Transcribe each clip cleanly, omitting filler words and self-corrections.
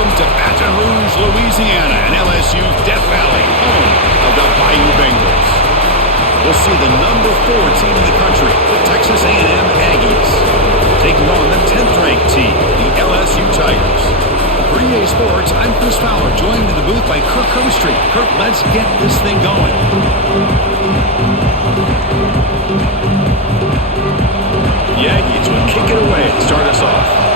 Welcome to Baton Rouge, Louisiana, and LSU's Death Valley, home of the Bayou Bengals. We'll see the number 4 team in the country, the Texas A&M Aggies, taking on the 10th-ranked team, the LSU Tigers. For EA Sports, I'm Chris Fowler, joined in the booth by Kirk Herbstreit. Kirk, let's get this thing going. The Aggies will kick it away to start us off.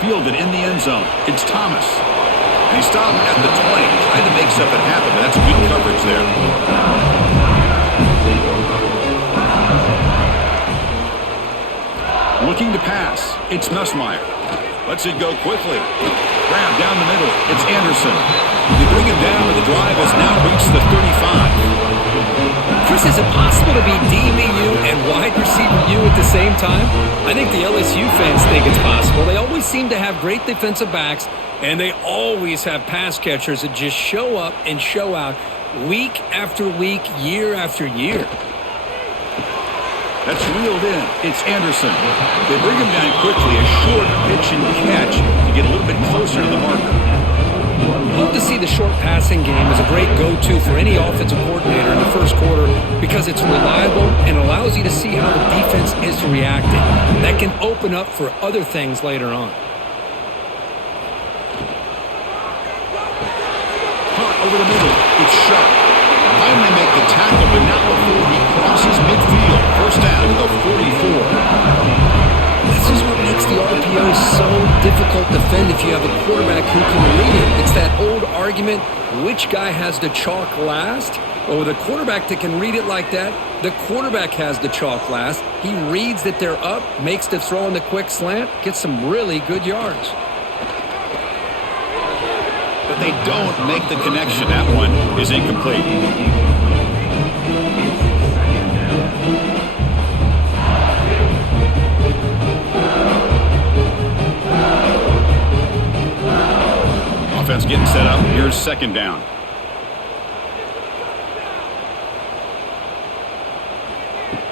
Fielded in the end zone. It's Thomas. And he stopped at the 20, trying to make something happen, but that's good coverage there. Looking to pass. It's Nussmeier. Lets it go quickly. Grab down the middle. It's Anderson. They bring him down, and the drive has now reached the 35. Chris, is it possible to be DBU and wide receiver U at the same time? I think the LSU fans think it's possible. They always seem to have great defensive backs, and they always have pass catchers that just show up and show out week after week, year after year. That's reeled in. It's Anderson. They bring him down quickly, a short pitch and catch to get a little bit closer to the marker. Love to see the short passing game as a great go-to for any offensive coordinator in the first quarter because it's reliable and allows you to see how the defense is reacting. That can open up for other things later on. Caught over the middle. It's Sharp. Finally make the tackle, but not before he crosses midfield. First down to the 44. This is what makes the RPO so difficult to defend if you have a quarterback who can read it. It's that old argument, which guy has the chalk last? Well, with a quarterback that can read it like that, the quarterback has the chalk last. He reads that they're up, makes the throw in the quick slant, gets some really good yards. But they don't make the connection. That one is incomplete. Offense getting set up. Here's second down.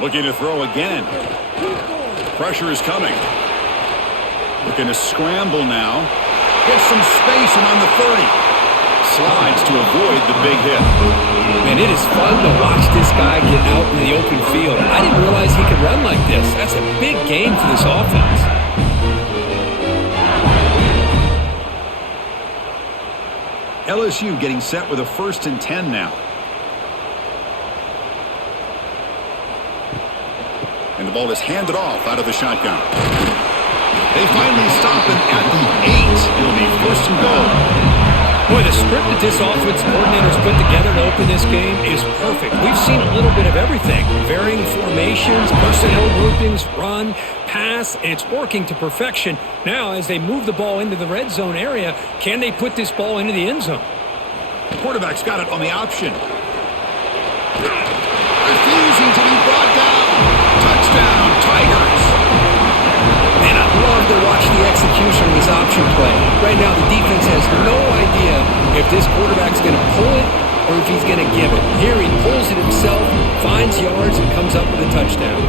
Looking to throw again. Pressure is coming. Looking to scramble now. Gets some space and on the 30. Slides to avoid the big hit. Man, it is fun to watch this guy get out in the open field. I didn't realize he could run like this. That's a big game for this offense. LSU getting set with a 1st and 10 now. And the ball is handed off out of the shotgun. They finally stop him at the 8. It'll be 1st and goal. Boy, the script that this offense coordinator's put together to open this game is perfect. We've seen a little bit of everything. Varying formations, personnel groupings, run, pass, and it's working to perfection. Now, as they move the ball into the red zone area, can they put this ball into the end zone? The quarterback's got it on the option. Refusing to be brought down. Touchdown, Tigers. And I love to watch the execution of this option play. Right now, the defense has no idea if this quarterback's going to pull it or if he's going to give it. Here, he pulls it himself, finds yards, and comes up with a touchdown.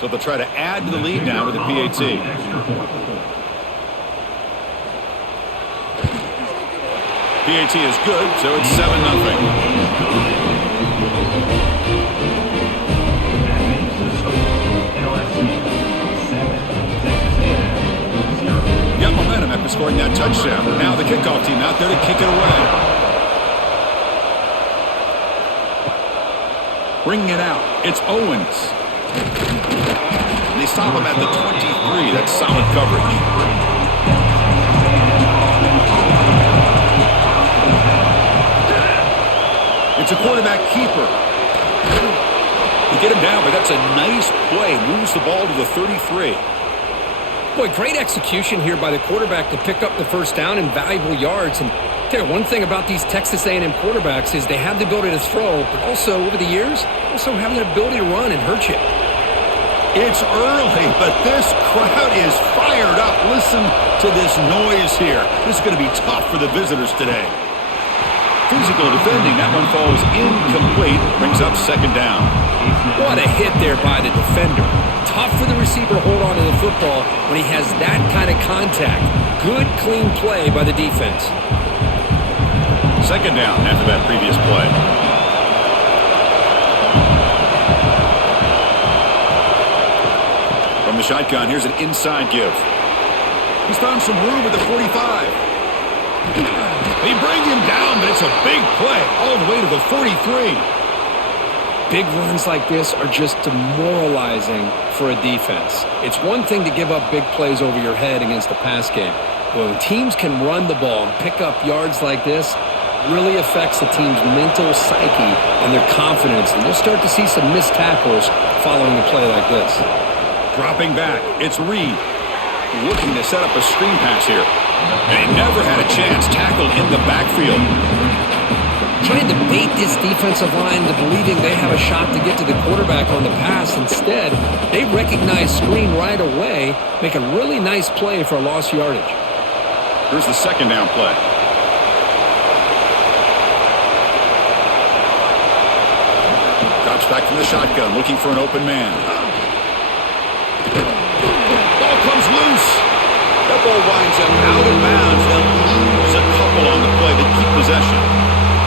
So they'll try to add to the lead now with the PAT. PAT is good, so it's 7-0. Got momentum after scoring that touchdown. Now the kickoff team out there to kick it away. Bringing it out. It's Owens. They stop him at the 23. That's solid coverage. It's a quarterback keeper. You get him down, but that's a nice play. Moves the ball to the 33. Boy, great execution here by the quarterback to pick up the first down and valuable yards. And tell you, one thing about these Texas A&M quarterbacks is they have the ability to throw, but also over the years, also have the ability to run and hurt you. It's early, but this crowd is fired up. Listen to this noise here. This is going to be tough for the visitors today. Physical defending. That one falls incomplete. Brings up second down. What a hit there by the defender. Tough for the receiver to hold on to the football when he has that kind of contact. Good, clean play by the defense. Second down after that previous play. From the shotgun, here's an inside give. He's found some room at the 45. They bring him down, but it's a big play all the way to the 43. Big runs like this are just demoralizing for a defense. It's one thing to give up big plays over your head against the pass game. But when teams can run the ball and pick up yards like this, it really affects the team's mental psyche and their confidence. And you'll start to see some missed tackles following a play like this. Dropping back, it's Reed. Looking to set up a screen pass here. They never had a chance. Tackled in the backfield. Trying to bait this defensive line into believing they have a shot to get to the quarterback on the pass. Instead, they recognize screen right away, make a really nice play for a lost yardage. Here's the second down play. Drops back from the shotgun, looking for an open man. Ball comes loose. That ball winds up out of bounds. They'll lose a couple on the play. They keep possession.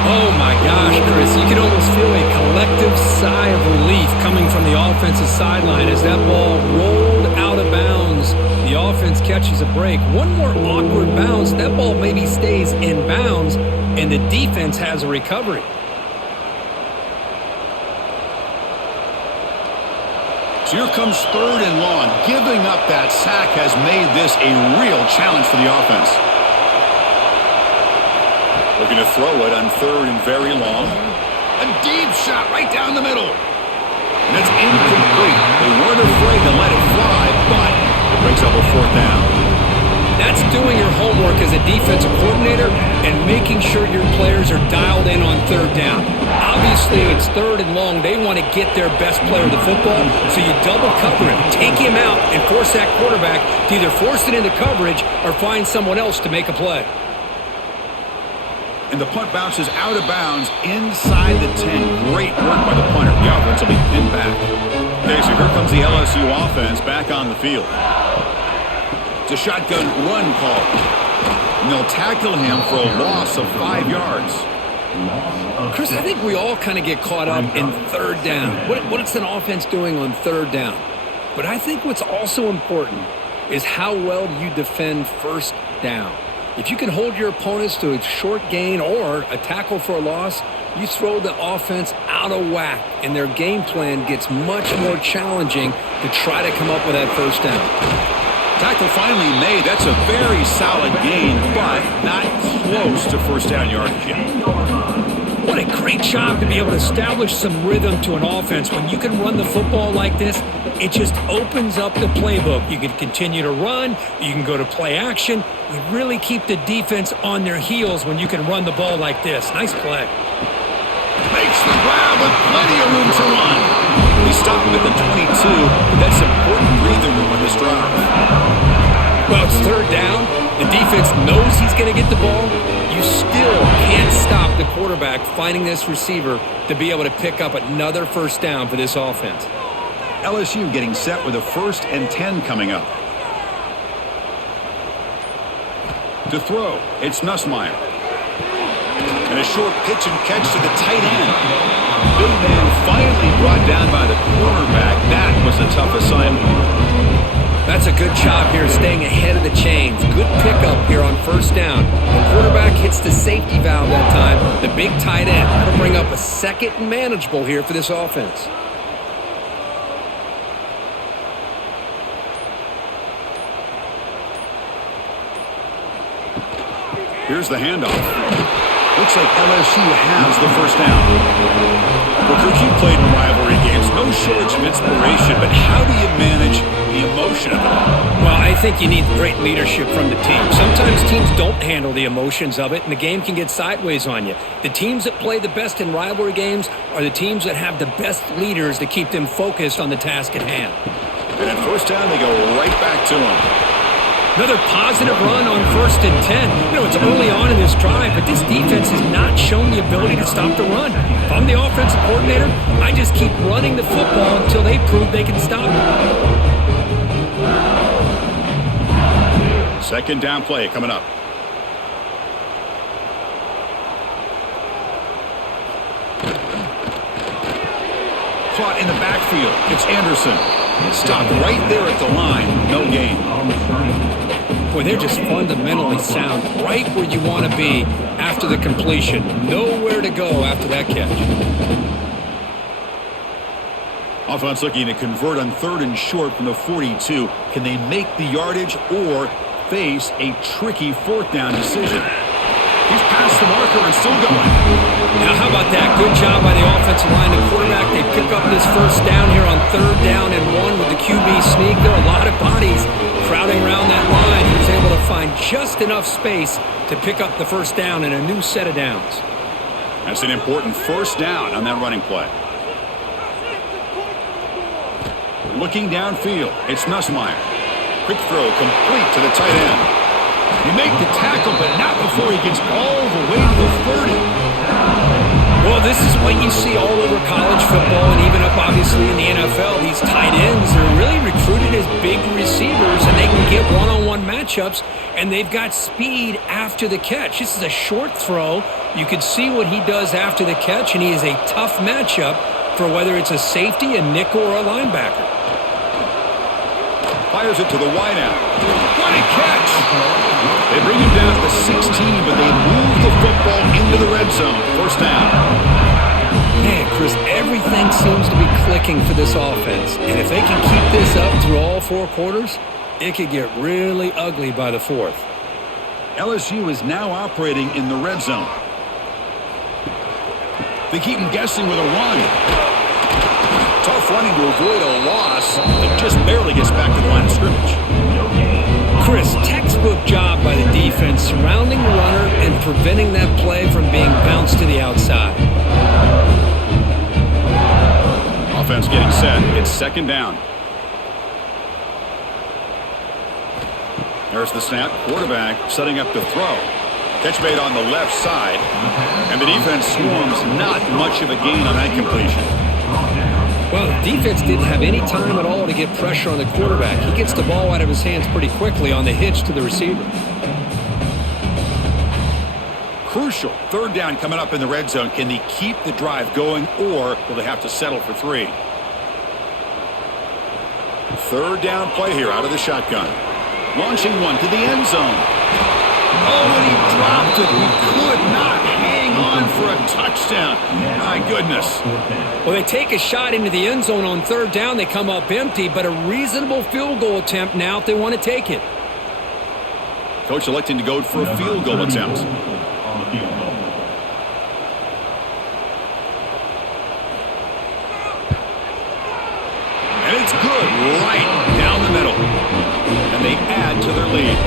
Oh my gosh, Chris, you can almost feel a collective sigh of relief coming from the offensive sideline as that ball rolled out of bounds. The offense catches a break. One more awkward bounce, that ball maybe stays in bounds, and the defense has a recovery. So here comes third and long. Giving up that sack has made this a real challenge for the offense. Looking to throw it on third and very long. A deep shot right down the middle. And it's incomplete. They weren't afraid to let it fly, but it brings up a fourth down. That's doing your homework as a defensive coordinator and making sure your players are dialed in on third down. Obviously, it's third and long. They want to get their best player the football, so you double cover him, take him out, and force that quarterback to either force it into coverage or find someone else to make a play. And the punt bounces out of bounds inside the 10. Great work by the punter. The offense will be pinned back. Okay, so here comes the LSU offense back on the field. It's a shotgun run call. And they'll tackle him for a loss of 5 yards. Chris, I think we all kind of get caught up in third down. What's an offense doing on third down? But I think what's also important is how well you defend first down. If you can hold your opponents to a short gain or a tackle for a loss, you throw the offense out of whack, and their game plan gets much more challenging to try to come up with that first down. Tackle finally made. That's a very solid gain, but not close to first down yardage yet. What a great job to be able to establish some rhythm to an offense. When you can run the football like this, it just opens up the playbook. You can continue to run. You can go to play action. You really keep the defense on their heels when you can run the ball like this. Nice play. Makes the grab with plenty of room to run. We stop him at the 22, but that's important breathing room on this drive. Well, it's third down. The defense knows he's going to get the ball. You still can't stop the quarterback finding this receiver to be able to pick up another first down for this offense. LSU getting set with a 1st and 10 coming up. To throw, it's Nussmeier. And a short pitch and catch to the tight end. Big man finally brought down by the quarterback. That was a tough assignment. That's a good job here staying ahead of the chains. Good pickup here on first down. The quarterback hits the safety valve that time. The big tight end. That'll bring up a second and manageable here for this offense. Here's the handoff. Looks like LSU has the first down. Well, Cook, you played in rivalry games. No shortage of inspiration, but how do you manage the emotion of it all? Well, I think you need great leadership from the team. Sometimes teams don't handle the emotions of it, and the game can get sideways on you. The teams that play the best in rivalry games are the teams that have the best leaders to keep them focused on the task at hand. And at first down, they go right back to him. Another positive run on 1st and 10. You know, it's early on in this drive, but this defense has not shown the ability to stop the run. If I'm the offensive coordinator, I just keep running the football until they prove they can stop it. Second down play coming up. Caught in the backfield. It's Anderson. Stopped right there at the line. No gain. Boy, they're just fundamentally sound. Right where you want to be after the completion. Nowhere to go after that catch. Offense looking to convert on 3rd and short from the 42. Can they make the yardage or face a tricky 4th down decision? He's past the marker and still going. Now, how about that? Good job by the offensive line and quarterback. They pick up this 1st down here on 3rd down and 1 with the QB sneak. There are a lot of bodies crowding around that line. He was able to find just enough space to pick up the 1st down and a new set of downs. That's an important 1st down on that running play. Looking downfield, it's Nussmeier. Quick throw complete to the tight end. You make the tackle, but not before he gets all the way to the 30. Well, this is what you see all over college football and even up, obviously, in the NFL. These tight ends are really recruited as big receivers, and they can get one-on-one matchups, and they've got speed after the catch. This is a short throw. You can see what he does after the catch, and he is a tough matchup for whether it's a safety, a nickel, or a linebacker. Fires it to the wideout. What a catch! They bring him down to the 16, but they move the football into the red zone. 1st down. Man, Chris, everything seems to be clicking for this offense. And if they can keep this up through all 4 quarters, it could get really ugly by the 4th. LSU is now operating in the red zone. They keep him guessing with a run. Tough running to avoid a loss. It just barely gets back to the line of scrimmage. Chris, textbook job by the defense surrounding the runner and preventing that play from being bounced to the outside. Offense getting set. It's 2nd down. There's the snap. Quarterback setting up to throw. Catch made on the left side. And the defense swarms. Not much of a gain on that completion. Well, the defense didn't have any time at all to get pressure on the quarterback. He gets the ball out of his hands pretty quickly on the hitch to the receiver. Crucial 3rd down coming up in the red zone. Can they keep the drive going, or will they have to settle for 3? 3rd down play here out of the shotgun. Launching one to the end zone. Oh, and he dropped it. He could not hang on for a touchdown. My goodness. Well, they take a shot into the end zone on 3rd down. They come up empty, but a reasonable field goal attempt now if they want to take it. Coach electing to go for a field goal attempt. And it's good right down the middle. And they add to their lead.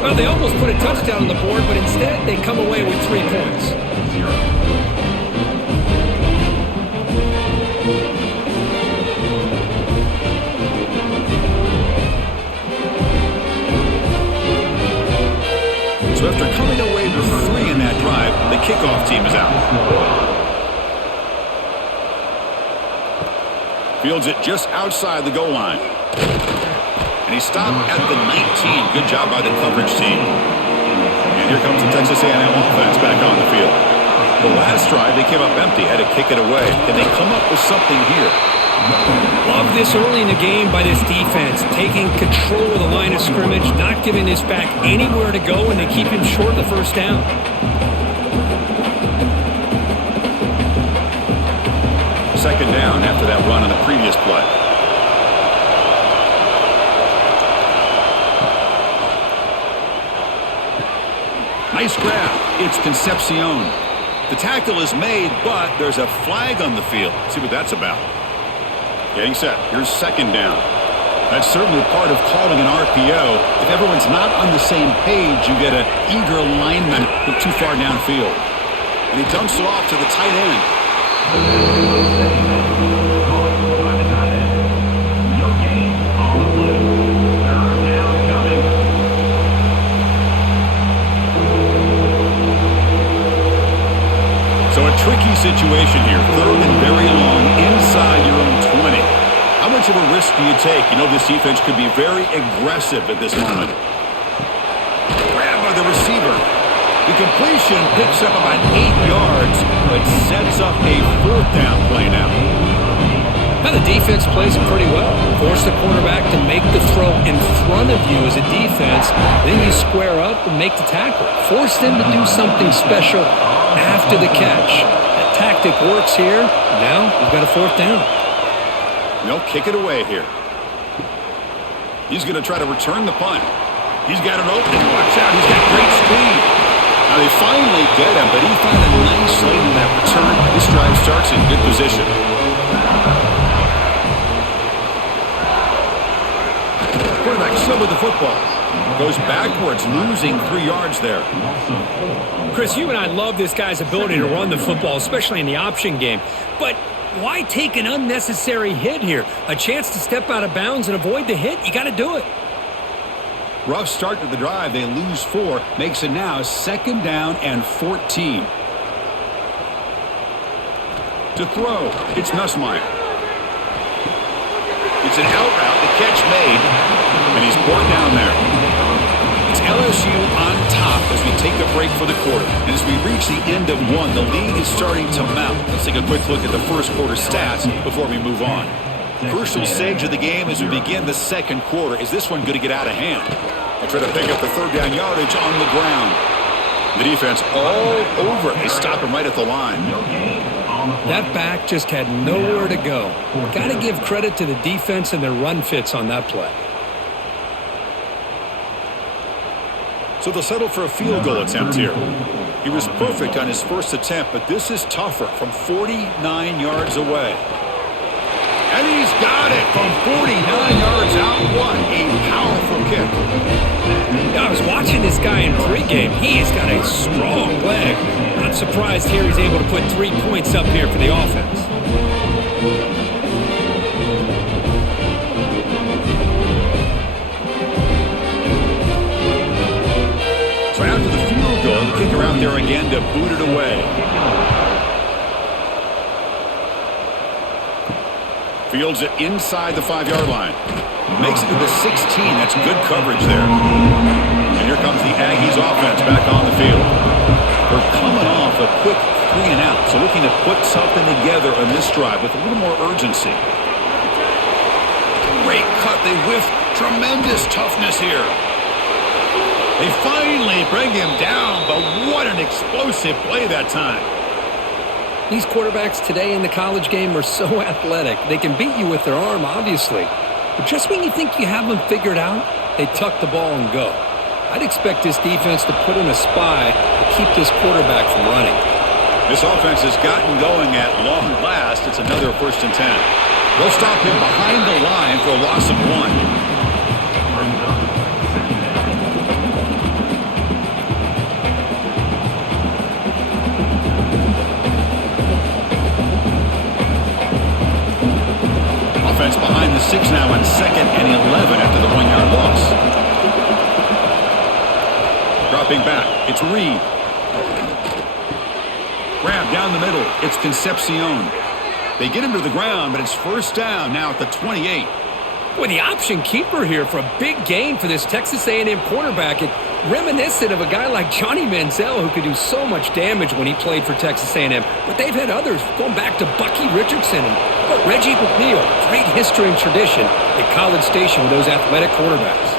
Well, they almost put a touchdown on the board, but instead they come away with 3 points. So after coming away with 3 in that drive, the kickoff team is out. Fields it just outside the goal line. And he stopped at the 19. Good job by the coverage team. And here comes the Texas A&M offense back on the field. The last drive, they came up empty, had to kick it away. Can they come up with something here? Love this early in the game by this defense, taking control of the line of scrimmage, not giving this back anywhere to go, and they keep him short of the 1st down. Second down after that run on the previous play. Nice grab. It's Concepcion. The tackle is made, but there's a flag on the field. Let's see what that's about. Getting set. Here's 2nd down. That's certainly part of calling an RPO. If everyone's not on the same page, you get an eager lineman too far downfield. And he dumps it off to the tight end. So a tricky situation here. Third and very long inside your own 20. How much of a risk do you take? You know this defense could be very aggressive at this moment. Grab by the receiver. The completion picks up about 8 yards, but sets up a fourth down play now. Now the defense plays it pretty well. Force the quarterback to make the throw in front of you as a defense. Then you square up and make the tackle. Force them to do something special after the catch. That tactic works here. Now you've got a fourth down. They'll kick it away here. He's going to try to return the punt. He's got an opening. Watch out. He's got great speed. Now they finally get him, but he found a nice lane in that return. This drive starts in good position. Quarterback still with the football. Goes backwards, losing 3 yards there. Chris, you and I love this guy's ability to run the football, especially in the option game. But why take an unnecessary hit here? A chance to step out of bounds and avoid the hit? You got to do it. Rough start to the drive. They lose 4. Makes it now 2nd down and 14. To throw, it's Nussmeier. It's an out route. The catch made. And he's brought down there. It's LSU on top as we take a break for the quarter. And as we reach the end of one, the lead is starting to mount. Let's take a quick look at the first quarter stats before we move on. Crucial stage of the game as we begin the second quarter. Is this one going to get out of hand? They try to pick up the third down yardage on the ground. The defense all over it. They stop him right at the line. That back just had nowhere to go. Got to give credit to the defense and their run fits on that play. So they'll settle for a field goal attempt here. He was perfect on his first attempt, but this is tougher from 49 yards away. And he's got it from 49 yards out. What a powerful kick. I was watching this guy in pregame. He has got a strong leg. Not surprised here he's able to put 3 points up here for the offense. So after the field goal, the kicker out there again to boot it away. Fields it inside the 5-yard line. Makes it to the 16. That's good coverage there. And here comes the Aggies offense back on the field. They're coming off a quick 3 and out. So looking to put something together on this drive with a little more urgency. Great cut. They whiff. Tremendous toughness here. They finally bring him down, but what an explosive play that time. These quarterbacks today in the college game are so athletic. They can beat you with their arm, obviously. But just when you think you have them figured out, they tuck the ball and go. I'd expect this defense to put in a spy to keep this quarterback from running. This offense has gotten going at long last. It's another 1st and 10. They'll stop him behind the line for a loss of 1. Behind the 6 now on 2nd and 11 after the 1-yard loss. Dropping back, it's Reed. Grab down the middle, it's Concepcion. They get him to the ground, but it's 1st down now at the 28. Boy, the option keeper here for a big gain for this Texas A&M quarterback. It reminiscent of a guy like Johnny Manziel who could do so much damage when he played for Texas A&M. But they've had others going back to Bucky Richardson and Reggie McNeil. Great history and tradition at College Station with those athletic quarterbacks.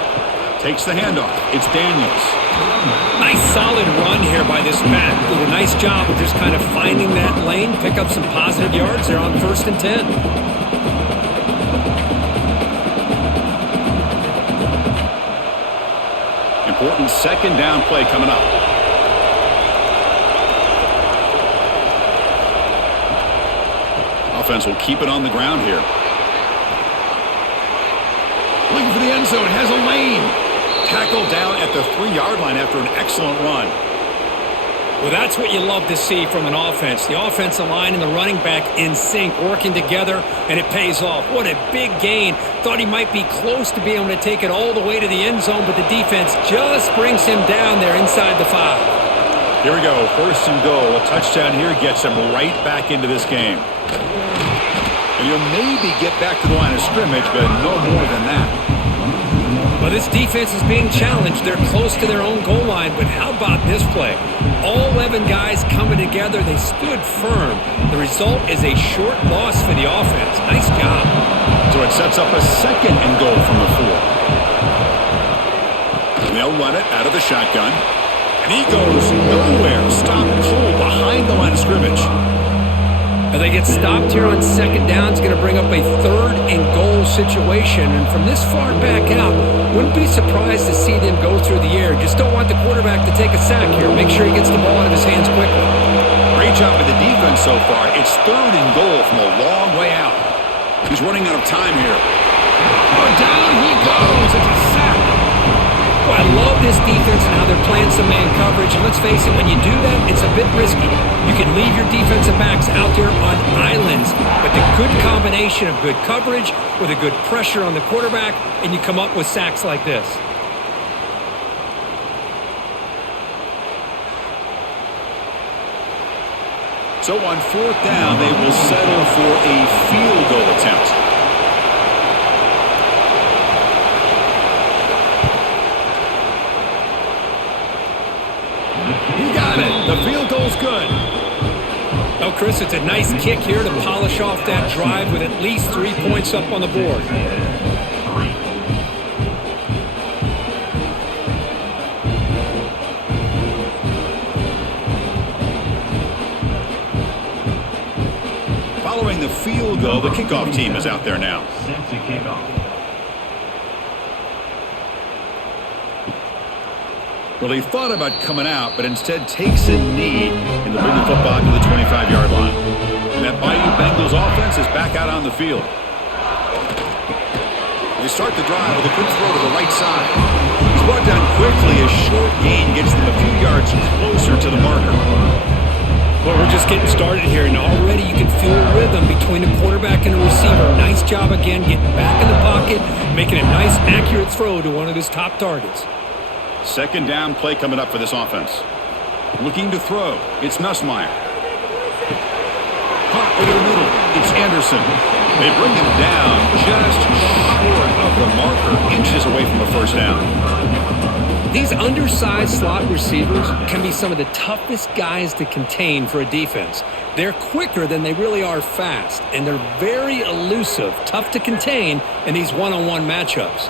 Takes the handoff. It's Daniels. Nice solid run here by this back. Did a nice job of just kind of finding that lane, pick up some positive yards. They're on 1st and 10. Important 2nd down play coming up. Offense will keep it on the ground here. looking for the end zone. Has a lane. Tackled down at the 3-yard line after an excellent run. Well, that's what you love to see from an offense. The offensive line and the running back in sync, working together, and it pays off. What a big gain. Thought he might be close to being able to take it all the way to the end zone, but the defense just brings him down there inside the 5. Here we go, 1st and goal. A touchdown here gets him right back into this game. And he'll maybe get back to the line of scrimmage, but no more than that. Well, this defense is being challenged. They're close to their own goal line, but how about this play? All 11 guys coming together. They stood firm. The result is a short loss for the offense. Nice job. So it sets up a 2nd and goal from the 4. And they'll run it out of the shotgun. And he goes nowhere. Stopped cold behind the line of scrimmage. As they get stopped here on 2nd down, it's going to bring up a 3rd and goal situation. And from this far back out, wouldn't be surprised to see them go through the air. Just don't want the quarterback to take a sack here. Make sure he gets the ball out of his hands quickly. Great job with the defense so far. It's 3rd and goal from a long way out. He's running out of time here. Oh, down he goes. It's a sack. Well, I love this defense and how they're playing some man coverage. And let's face it, when you do that, it's a bit risky. You can leave your defensive backs out there on islands, but the good combination of good coverage with a good pressure on the quarterback, and you come up with sacks like this. So on 4th down, they will settle for a field goal attempt. He got it. The field goal's good. Oh, Chris, it's a nice kick here to polish off that drive with at least 3 points up on the board. Following the field goal, the kickoff team is out there now. Well, he thought about coming out, but instead takes a knee and will bring the football to the 25-yard line. And that Bayou Bengals offense is back out on the field. They start the drive with a quick throw to the right side. He's brought down quickly. A short gain gets them a few yards closer to the marker. Well, we're just getting started here, and already you can feel a rhythm between the quarterback and the receiver. Nice job again getting back in the pocket, making a nice, accurate throw to one of his top targets. 2nd down play coming up for this offense. Looking to throw. It's Nussmeier. Caught over the middle. It's Anderson. They bring him down just short of the marker, inches away from a 1st down. These undersized slot receivers can be some of the toughest guys to contain for a defense. They're quicker than they really are fast, and they're very elusive, tough to contain in these one-on-one matchups.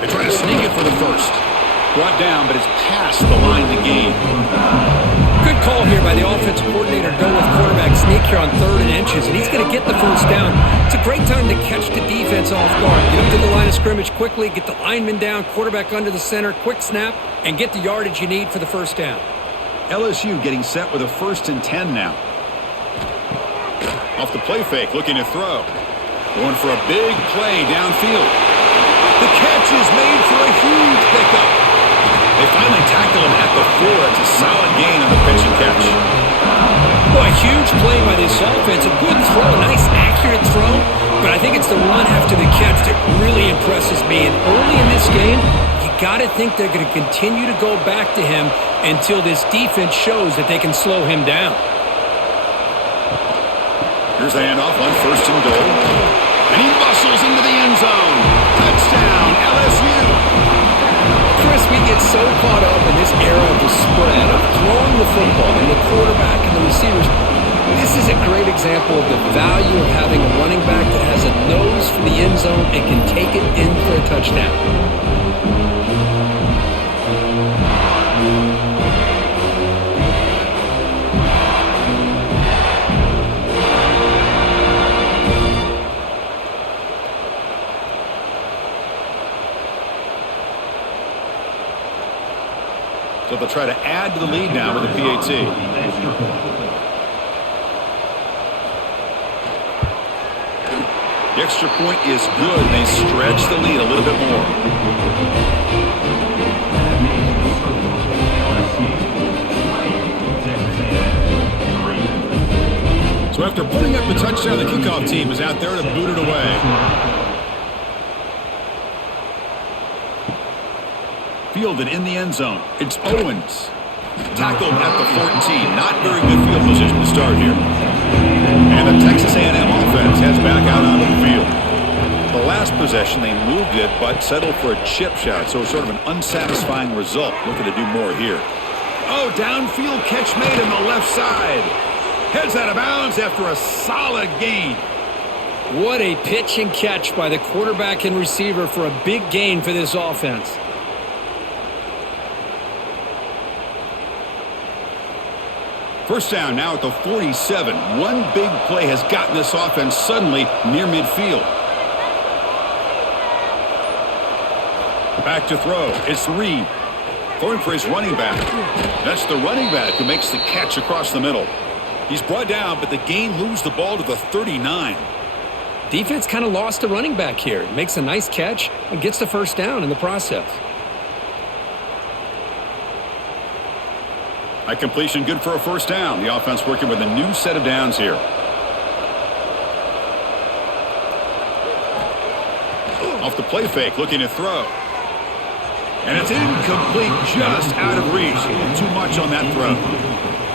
They try to sneak it for the 1st. Brought down, but it's past the line to gain. Good call here by the offensive coordinator. Go with quarterback sneak here on 3rd and inches, and he's going to get the 1st down. It's a great time to catch the defense off guard. Get up to the line of scrimmage quickly, get the lineman down, quarterback under the center, quick snap, and get the yardage you need for the 1st down. LSU getting set with a 1st and 10 now. Off the play fake, looking to throw. Going for a big play downfield. The catch is made for a huge pickup. They finally tackle him at the 4. It's a solid gain on the pitch and catch. Boy, a huge play by this offense. A good throw, a nice accurate throw. But I think it's the run after the catch that really impresses me. And early in this game, you got to think they're going to continue to go back to him until this defense shows that they can slow him down. Here's the handoff on 1st and goal. And he muscles into the end zone. Touchdown, LSU. Chris, we get so caught up in this era of the spread, of throwing the football and the quarterback and the receivers. This is a great example of the value of having a running back that has a nose for the end zone and can take it in for a touchdown. So they'll try to add to the lead now with a PAT. The extra point is good. They stretch the lead a little bit more. So after putting up the touchdown, the kickoff team is out there to boot it away. Fielded in the end zone. It's Owens. Tackled at the 14. Not very good field position to start here. And the Texas A&M offense heads back out onto the field. The last possession, they moved it, but settled for a chip shot, so sort of an unsatisfying result. Looking to do more here. Oh, downfield catch made on the left side. Heads out of bounds after a solid gain. What a pitch and catch by the quarterback and receiver for a big gain for this offense. First down now at the 47. One big play has gotten this offense suddenly near midfield. Back to throw. It's Reed. Throwing for his running back. That's the running back who makes the catch across the middle. He's brought down, but the gain moves the ball to the 39. Defense kind of lost a running back here. Makes a nice catch and gets the first down in the process. A completion good for a first down. The offense working with a new set of downs here. Off the play fake, looking to throw. And it's incomplete, just out of reach. Too much on that throw.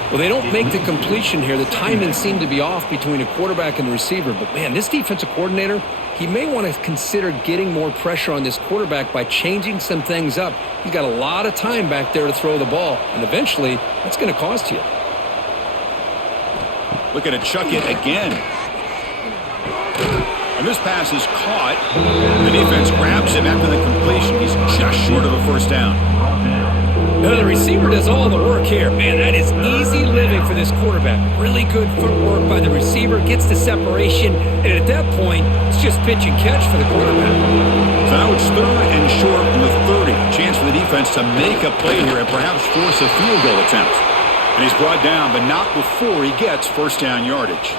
Well, they don't make the completion here. The timing seemed to be off between a quarterback and the receiver. But, man, this defensive coordinator, he may want to consider getting more pressure on this quarterback by changing some things up. He's got a lot of time back there to throw the ball, and eventually that's going to cost you. Looking to chuck it again. And this pass is caught. The defense grabs him after the completion. He's just short of a first down. Now, the receiver does all the work here. Man, that is easy living for this quarterback. Really good footwork by the receiver, gets the separation, and at that point, it's just pitch and catch for the quarterback. So now it's third and short from the 30. Chance for the defense to make a play here and perhaps force a field goal attempt. And he's brought down, but not before he gets first down yardage.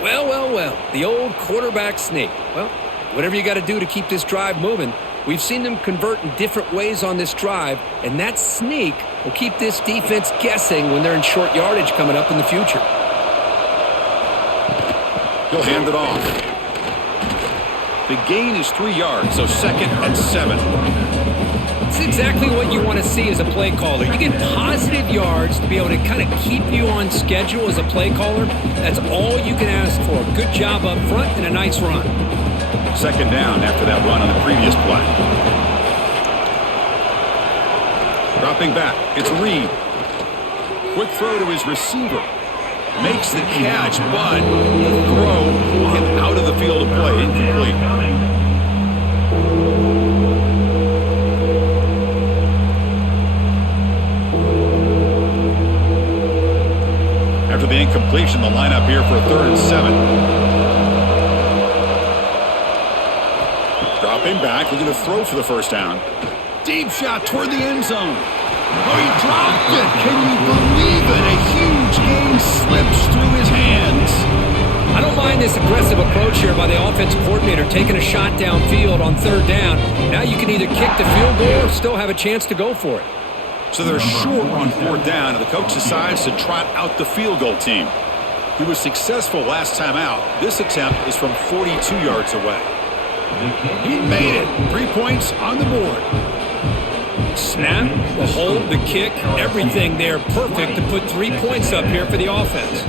Well, well, well, the old quarterback sneak. Well, whatever you got to do to keep this drive moving. We've seen them convert in different ways on this drive, and that sneak will keep this defense guessing when they're in short yardage coming up in the future. He'll hand it off. The gain is 3 yards, so 2nd and 7. It's exactly what you want to see as a play caller. You get positive yards to be able to kind of keep you on schedule as a play caller. That's all you can ask for. Good job up front and a nice run. 2nd down after that run on the previous play. Dropping back, it's Reed. Quick throw to his receiver. Makes the catch, but the throw pulled him out of the field of play. Incomplete. After the incompletion, the lineup here for a 3rd and 7. Dropping back, looking to throw for the first down. Deep shot toward the end zone. Oh, he dropped it. Can you believe it? A huge gain slips through his hands. I don't mind this aggressive approach here by the offensive coordinator, taking a shot downfield on 3rd down. Now you can either kick the field goal or still have a chance to go for it. So they're short on 4th down, and the coach decides to trot out the field goal team. He was successful last time out. This attempt is from 42 yards away. He made it. 3 points on the board. Snap, the hold, the kick, everything there perfect to put 3 points up here for the offense.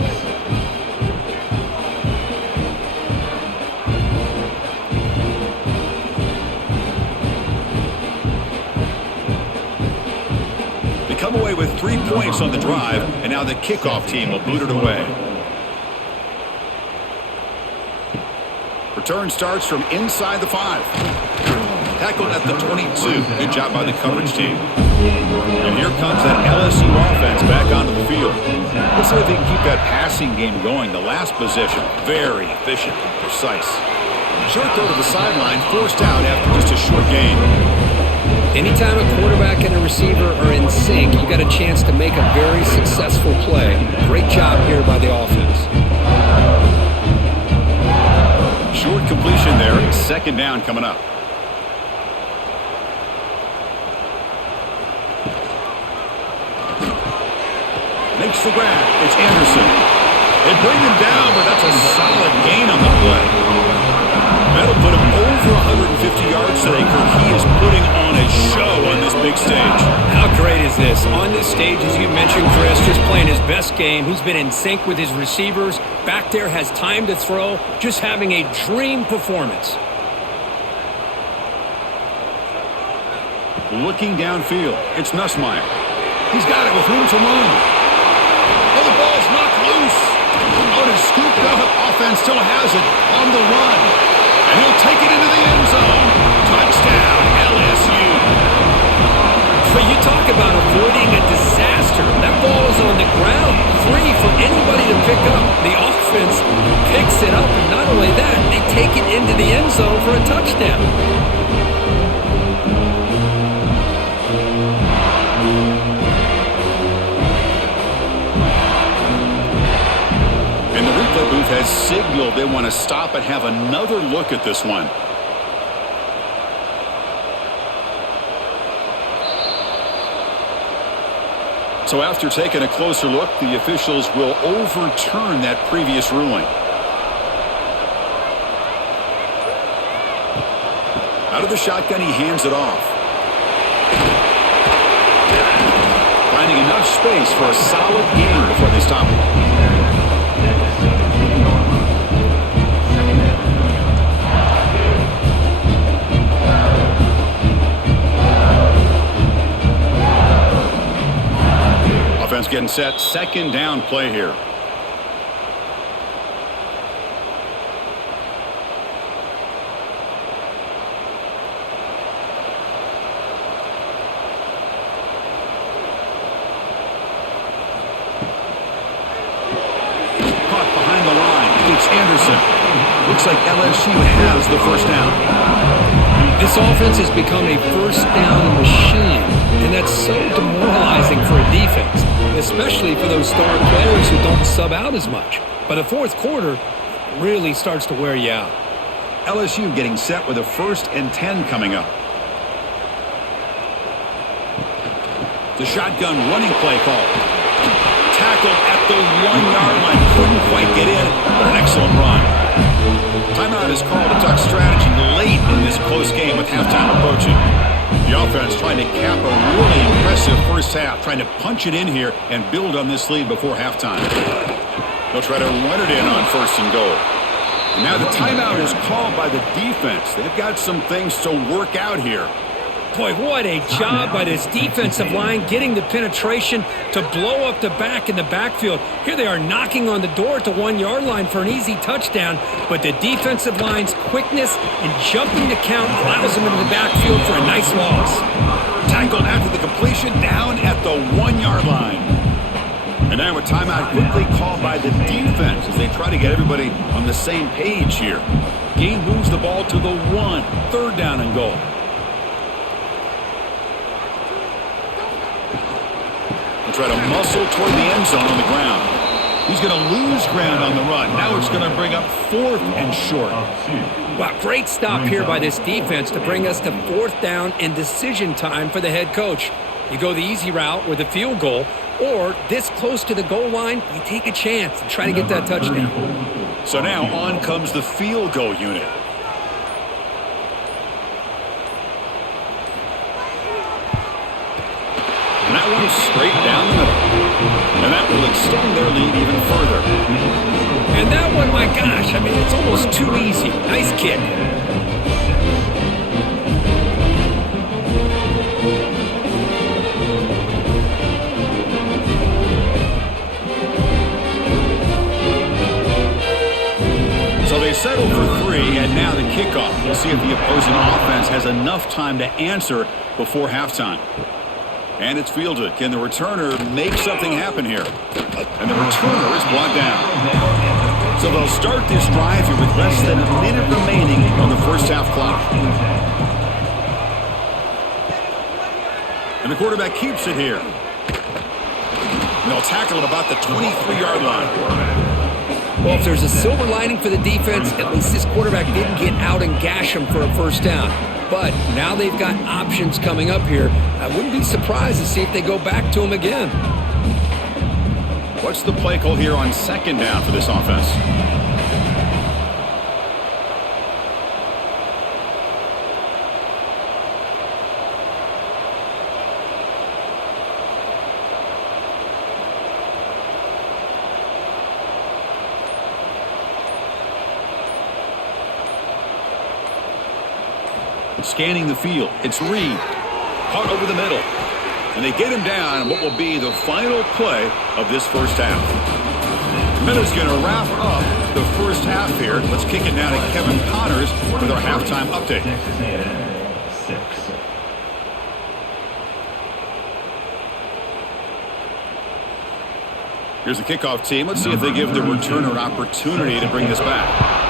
They come away with 3 points on the drive, and now the kickoff team will boot it away. Return starts from inside the 5. Tackled at the 22. Good job by the coverage team. And here comes that LSU offense back onto the field. Let's see if they can keep that passing game going. The last possession, very efficient and precise. Short throw to the sideline, forced out after just a short gain. Anytime a quarterback and a receiver are in sync, you got a chance to make a very successful play. Great job here by the offense. short completion there. Second down coming up. Makes the grab. It's Anderson. They bring him down, but that's a solid gain on the play. That'll put him over 150 yards today, Kirk. He is putting on a show on this big stage. How great is this? On this stage, as you mentioned, Chris, just playing his best game. He's been in sync with his receivers. Back there, has time to throw. Just having a dream performance. Looking downfield, it's Nussmeier. He's got it with room to run. Oh, the ball's knocked loose. Oh, and it's scooped up. Offense still has it on the run. And he'll take it into the end zone. Touchdown, LSU. But you talk about avoiding a disaster. That ball is on the ground, free for anybody to pick up. The offense picks it up, and not only that, they take it into the end zone for a touchdown. And the replay booth has signaled they want to stop and have another look at this one. So after taking a closer look, the officials will overturn that previous ruling. Out of the shotgun, he hands it off. Finding enough space for a solid gain before they stop him. Offense getting set. Second down play here. Caught behind the line. It's Anderson. Looks like LSU has the first down. This offense has become a first down machine, and that's so demoralizing for a defense, especially for those star players who don't sub out as much. By the fourth quarter, really starts to wear you out. LSU getting set with a 1st and 10 coming up. The shotgun running play call. Tackled at the 1-yard line. Couldn't quite get in, but an excellent run. Timeout is called to talk strategy late in this close game with halftime approaching. The offense trying to cap a really impressive first half, trying to punch it in here and build on this lead before halftime. They'll try to run it in on 1st and goal. And now the timeout is called by the defense. They've got some things to work out here. Boy, what a job by this defensive line getting the penetration to blow up the back in the backfield. Here they are knocking on the door at the 1-yard line for an easy touchdown, but the defensive line's quickness and jumping the count allows them into the backfield for a nice loss. Tackled after the completion down at the 1-yard line. And now a timeout quickly called by the defense as they try to get everybody on the same page here. Game moves the ball to the 1, 3rd down and goal. Try to muscle toward the end zone on the ground. He's going to lose ground on the run. Now it's going to bring up 4th and short. Wow, great stop here by this defense to bring us to 4th down and decision time for the head coach. You go the easy route with a field goal, or this close to the goal line, you take a chance and try to get that touchdown. So now on comes the field goal unit. And that one's straight down the middle. And that will extend their lead even further. And that one, my gosh, I mean, it's almost too easy. Nice kick. So they settle for 3, and now the kickoff. We'll see if the opposing offense has enough time to answer before halftime. And it's fielded. Can the returner make something happen here? And the returner is brought down. So they'll start this drive here with less than a minute remaining on the first half clock. And the quarterback keeps it here. And they'll tackle at about the 23-yard line. Well, if there's a silver lining for the defense, at least this quarterback didn't get out and gash him for a first down. But now they've got options coming up here. I wouldn't be surprised to see if they go back to him again. What's the play call here on second down for this offense? Scanning the field. It's Reed. Caught over the middle. And they get him down in what will be the final play of this first half. Minute's going to wrap up the first half here. Let's kick it now to Kevin Connors with our halftime update. Texas A&M 6. Here's the kickoff team. Let's see if they give the returner an opportunity to bring this back.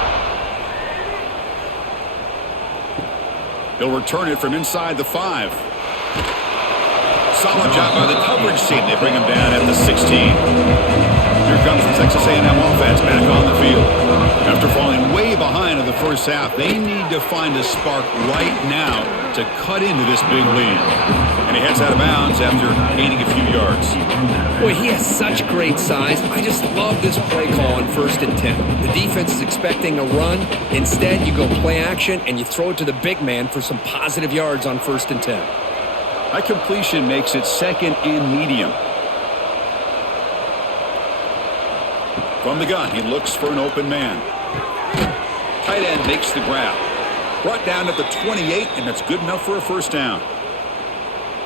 He'll return it from inside the 5. Solid job by the coverage team. They bring him down at the 16. Here comes the Texas A&M offense back on the field. After falling way behind in the first half, they need to find a spark right now to cut into this big lead. And he heads out of bounds after gaining a few yards. Boy, he has such great size. I just love this play call on 1st and 10. The defense is expecting a run. Instead, you go play action and you throw it to the big man for some positive yards on 1st and 10. That completion makes it 2nd and medium. From the gun, he looks for an open man. Tight end makes the grab. Brought down at the 28, and that's good enough for a first down.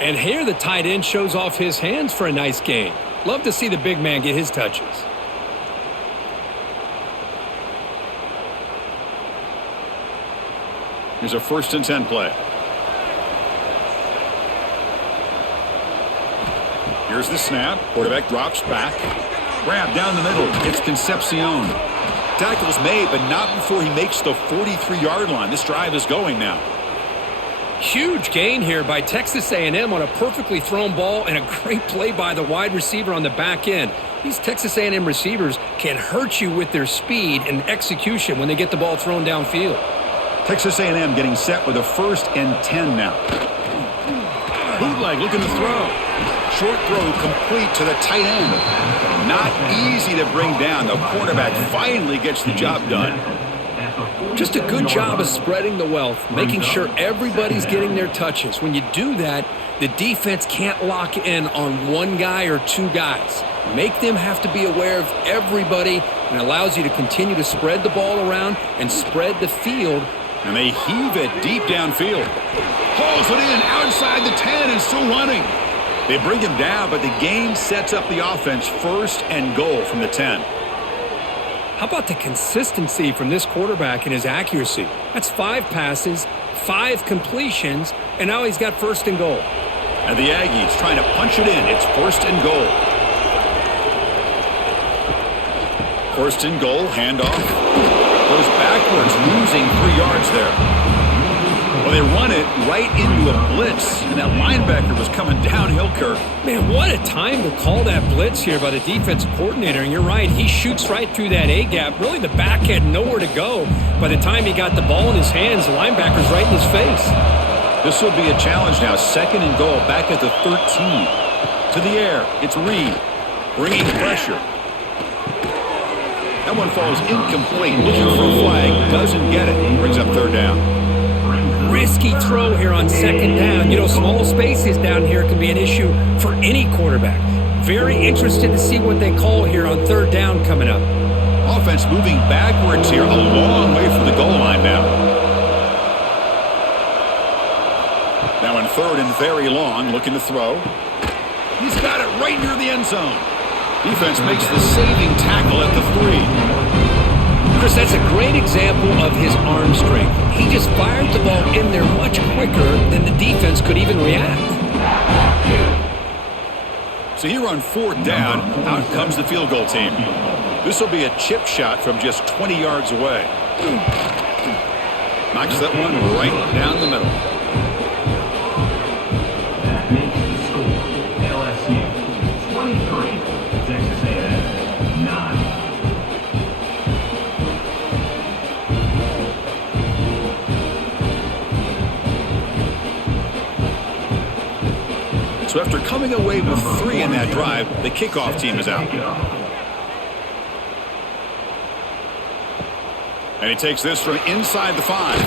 And here the tight end shows off his hands for a nice gain. Love to see the big man get his touches. Here's a 1st and 10 play. Here's the snap. Quarterback drops back. Grab down the middle. It's Concepcion. Tackle's made, but not before he makes the 43-yard line. This drive is going now. Huge gain here by Texas A&M on a perfectly thrown ball and a great play by the wide receiver on the back end. These Texas A&M receivers can hurt you with their speed and execution when they get the ball thrown downfield. Texas A&M getting set with a 1st and 10 now. Bootleg looking to throw. Short throw complete to the tight end. Not easy to bring down. The quarterback finally gets the job done. Just a good job of spreading the wealth, making sure everybody's getting their touches. When you do that, the defense can't lock in on one guy or two guys. Make them have to be aware of everybody, and allows you to continue to spread the ball around and spread the field. And they heave it deep downfield. Hauls it in outside the 10 and still running. They bring him down, but the game sets up the offense 1st and goal from the 10. How about the consistency from this quarterback and his accuracy? That's 5 passes, 5 completions, and now he's got 1st and goal. And the Aggies trying to punch it in. It's 1st and goal. 1st and goal, handoff. Goes backwards, losing 3 yards there. Well, they run it right into a blitz, and that linebacker was coming downhill, Kirk. Man, what a time to call that blitz here by the defensive coordinator. And you're right, he shoots right through that A-gap. Really, the back had nowhere to go. By the time he got the ball in his hands, the linebacker's right in his face. This will be a challenge now. 2nd and goal, back at the 13. To the air, it's Reed, bringing pressure. That one falls incomplete. Looking for a flag, doesn't get it. Brings up 3rd down. Risky throw here on 2nd down. You know, small spaces down here can be an issue for any quarterback. Very interested to see what they call here on 3rd down coming up. Offense moving backwards here, a long way from the goal line now. Now in 3rd and very long, looking to throw. He's got it right near the end zone. Defense makes the saving tackle at the 3. Chris, that's a great example of his arm strength. He just fired the ball in there much quicker than the defense could even react. So here on 4th down, out comes the field goal team. This will be a chip shot from just 20 yards away. Knocks that one right down the middle. That makes the score LSU 23, Texas A&M 9. So after coming away with 3 in that drive, the kickoff team is out. And he takes this from inside the 5.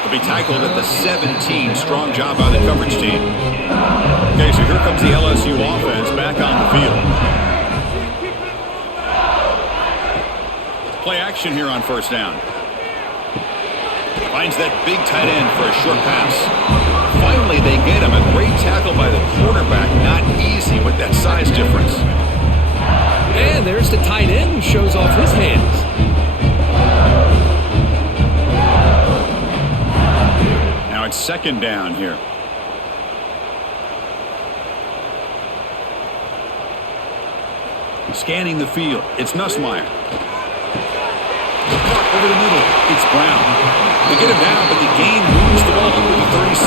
He'll be tackled at the 17. Strong job by the coverage team. Okay, so here comes the LSU offense back on the field. Play action here on first down. Finds that big tight end for a short pass. Finally, they get him. A great tackle by the quarterback. Not easy with that size difference. And there's the tight end who shows off his hands. Now it's second down here. Scanning the field. It's Nussmeier. Over the middle. It's Brown. They get him down, but the gain moves the ball over the 36.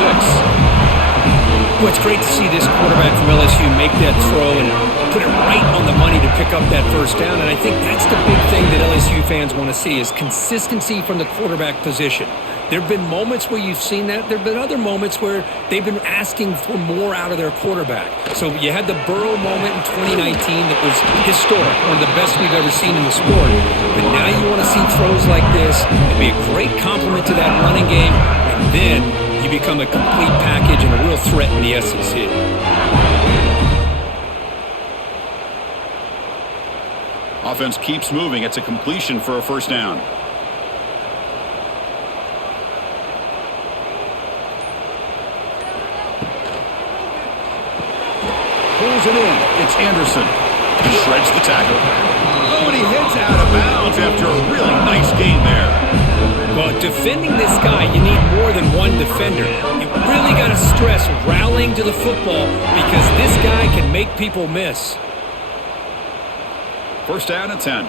Well, it's great to see this quarterback from LSU make that throw and put it right on the money to pick up that first down. And I think that's the big thing that LSU fans want to see is consistency from the quarterback position. There have been moments where you've seen that. There have been other moments where they've been asking for more out of their quarterback. So you had the Burrow moment in 2019 that was historic, one of the best we've ever seen in the sport. But now you want to see throws like this. It'd be a great compliment to that running game. And then you become a complete package and a real threat in the SEC. Offense keeps moving. It's a completion for a first down. Pulls it in. It's Anderson. He shreds the tackle. Oh, and he heads out of bounds after a really nice gain there. Well, defending this guy, you need more than one defender. You really got to stress rallying to the football because this guy can make people miss. First down and 10.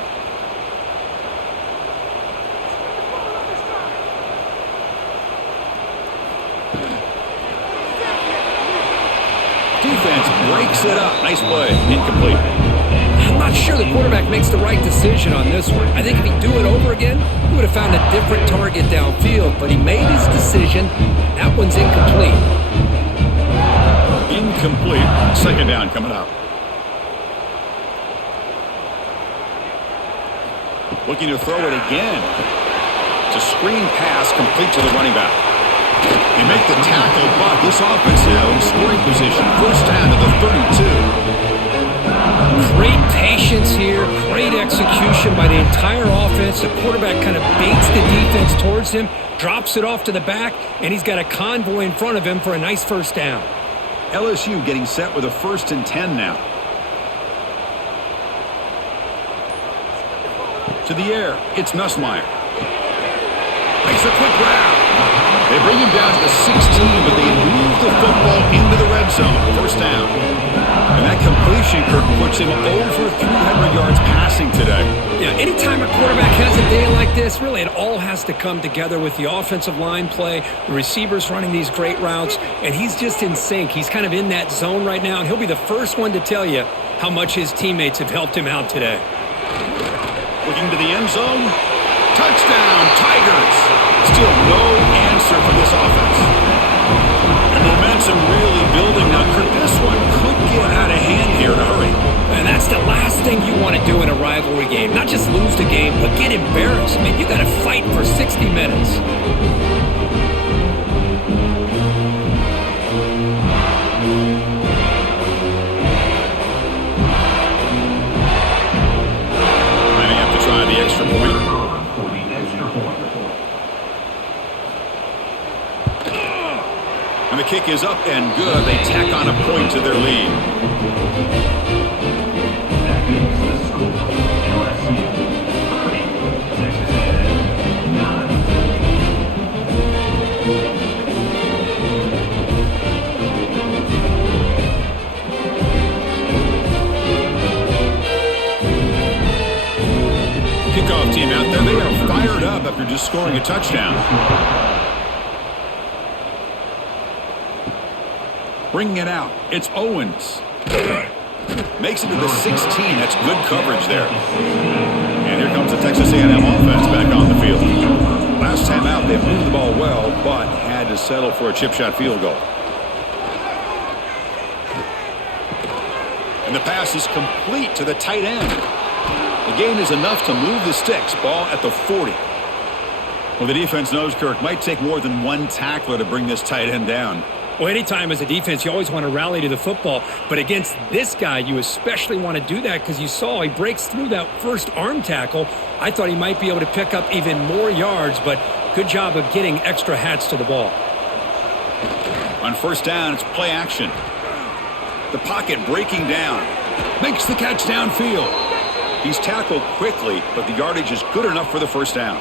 Defense breaks it up. Nice play. Incomplete. I'm not sure the quarterback makes the right decision on this one. I think if he'd do it over again, he would have found a different target downfield, but he made his decision. That one's incomplete. Incomplete. Second down coming up. Looking to throw it again. It's a screen pass complete to the running back. They make the tackle, but this offense now in scoring position. First down to the 32. Great patience here, great execution by the entire offense. The quarterback kind of baits the defense towards him, drops it off to the back, and he's got a convoy in front of him for a nice first down. LSU getting set with a 1st and 10 now. To the air, it's Nussmeier. Makes a quick grab. They bring him down to the 16, but they move the football into the red zone. First down. And that completion, Kirk, puts him over 300 yards passing today. Yeah, anytime a quarterback has a day like this, really it all has to come together with the offensive line play, the receivers running these great routes, and he's just in sync. He's kind of in that zone right now, and he'll be the first one to tell you how much his teammates have helped him out today. Looking to the end zone. Touchdown, Tigers. Still no answer for this offense. And momentum really building now. This one could get out of hand here in a hurry. And that's the last thing you want to do in a rivalry game. Not just lose the game, but get embarrassed. I mean, you got to fight for 60 minutes. The extra point. And the kick is up and good. They tack on a point to their lead. That makes the score LSU 30, Texas A&M 9. Kickoff team out there, they are fired up after just scoring a touchdown. Bringing it out, it's Owens. Makes it to the 16, that's good coverage there. And here comes the Texas A&M offense back on the field. Last time out, they moved the ball well, but had to settle for a chip shot field goal. And the pass is complete to the tight end. The gain is enough to move the sticks. Ball at the 40. Well, the defense knows, Kirk, might take more than one tackler to bring this tight end down. Well, anytime as a defense, you always want to rally to the football. But against this guy, you especially want to do that because you saw he breaks through that first arm tackle. I thought he might be able to pick up even more yards, but good job of getting extra hats to the ball. On first down, it's play action. The pocket breaking down. Makes the catch downfield. He's tackled quickly, but the yardage is good enough for the first down.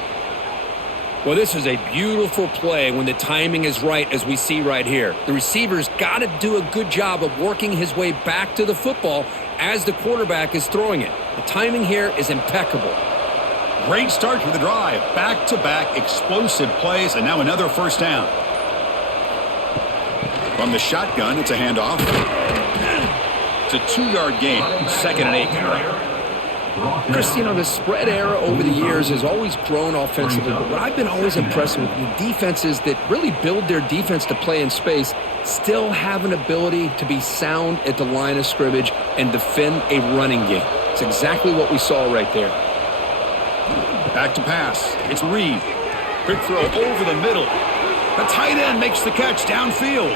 Well, this is a beautiful play when the timing is right, as we see right here. The receiver's got to do a good job of working his way back to the football as the quarterback is throwing it. The timing here is impeccable. Great start to the drive. Back-to-back explosive plays, and now another first down. From the shotgun, it's a handoff. It's a 2-yard gain. 2nd and 8. Chris, the spread era over the years has always grown offensively, but what I've been always impressed with the defenses that really build their defense to play in space still have an ability to be sound at the line of scrimmage and defend a running game. It's exactly what we saw right there. Back to pass. It's Reed. Quick throw over the middle. The tight end makes the catch downfield.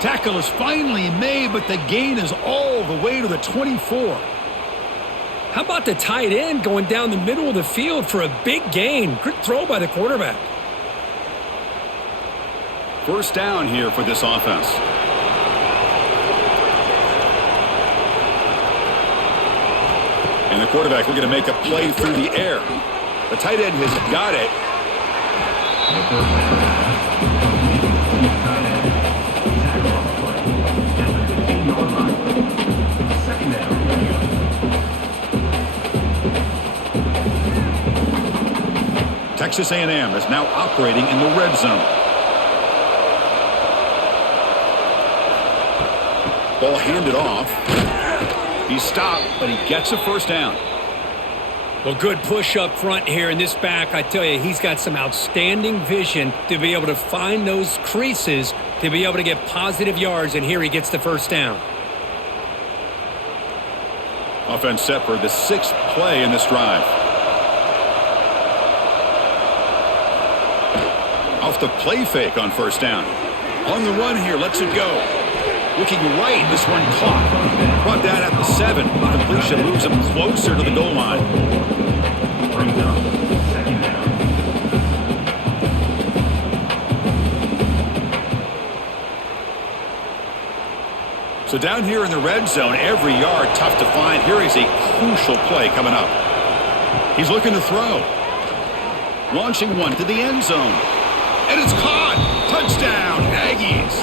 Tackle is finally made, but the gain is all the way to the 24. How about the tight end going down the middle of the field for a big gain? Quick throw by the quarterback. First down here for this offense. And the quarterback looking to make a play through the air. The tight end has got it. Texas A&M is now operating in the red zone. Ball handed off. He's stopped, but he gets a first down. Well, good push up front here in this back. I tell you, he's got some outstanding vision to be able to find those creases, to be able to get positive yards, and here he gets the first down. Offense set for the 6th play in this drive. Off the play fake on first down. On the run here, lets it go. Looking right, this one caught. Brought down at the 7. The completion moves him closer to the goal line. Brings up 2nd down. So down here in the red zone, every yard tough to find. Here is a crucial play coming up. He's looking to throw. Launching one to the end zone. And it's caught. Touchdown, Aggies.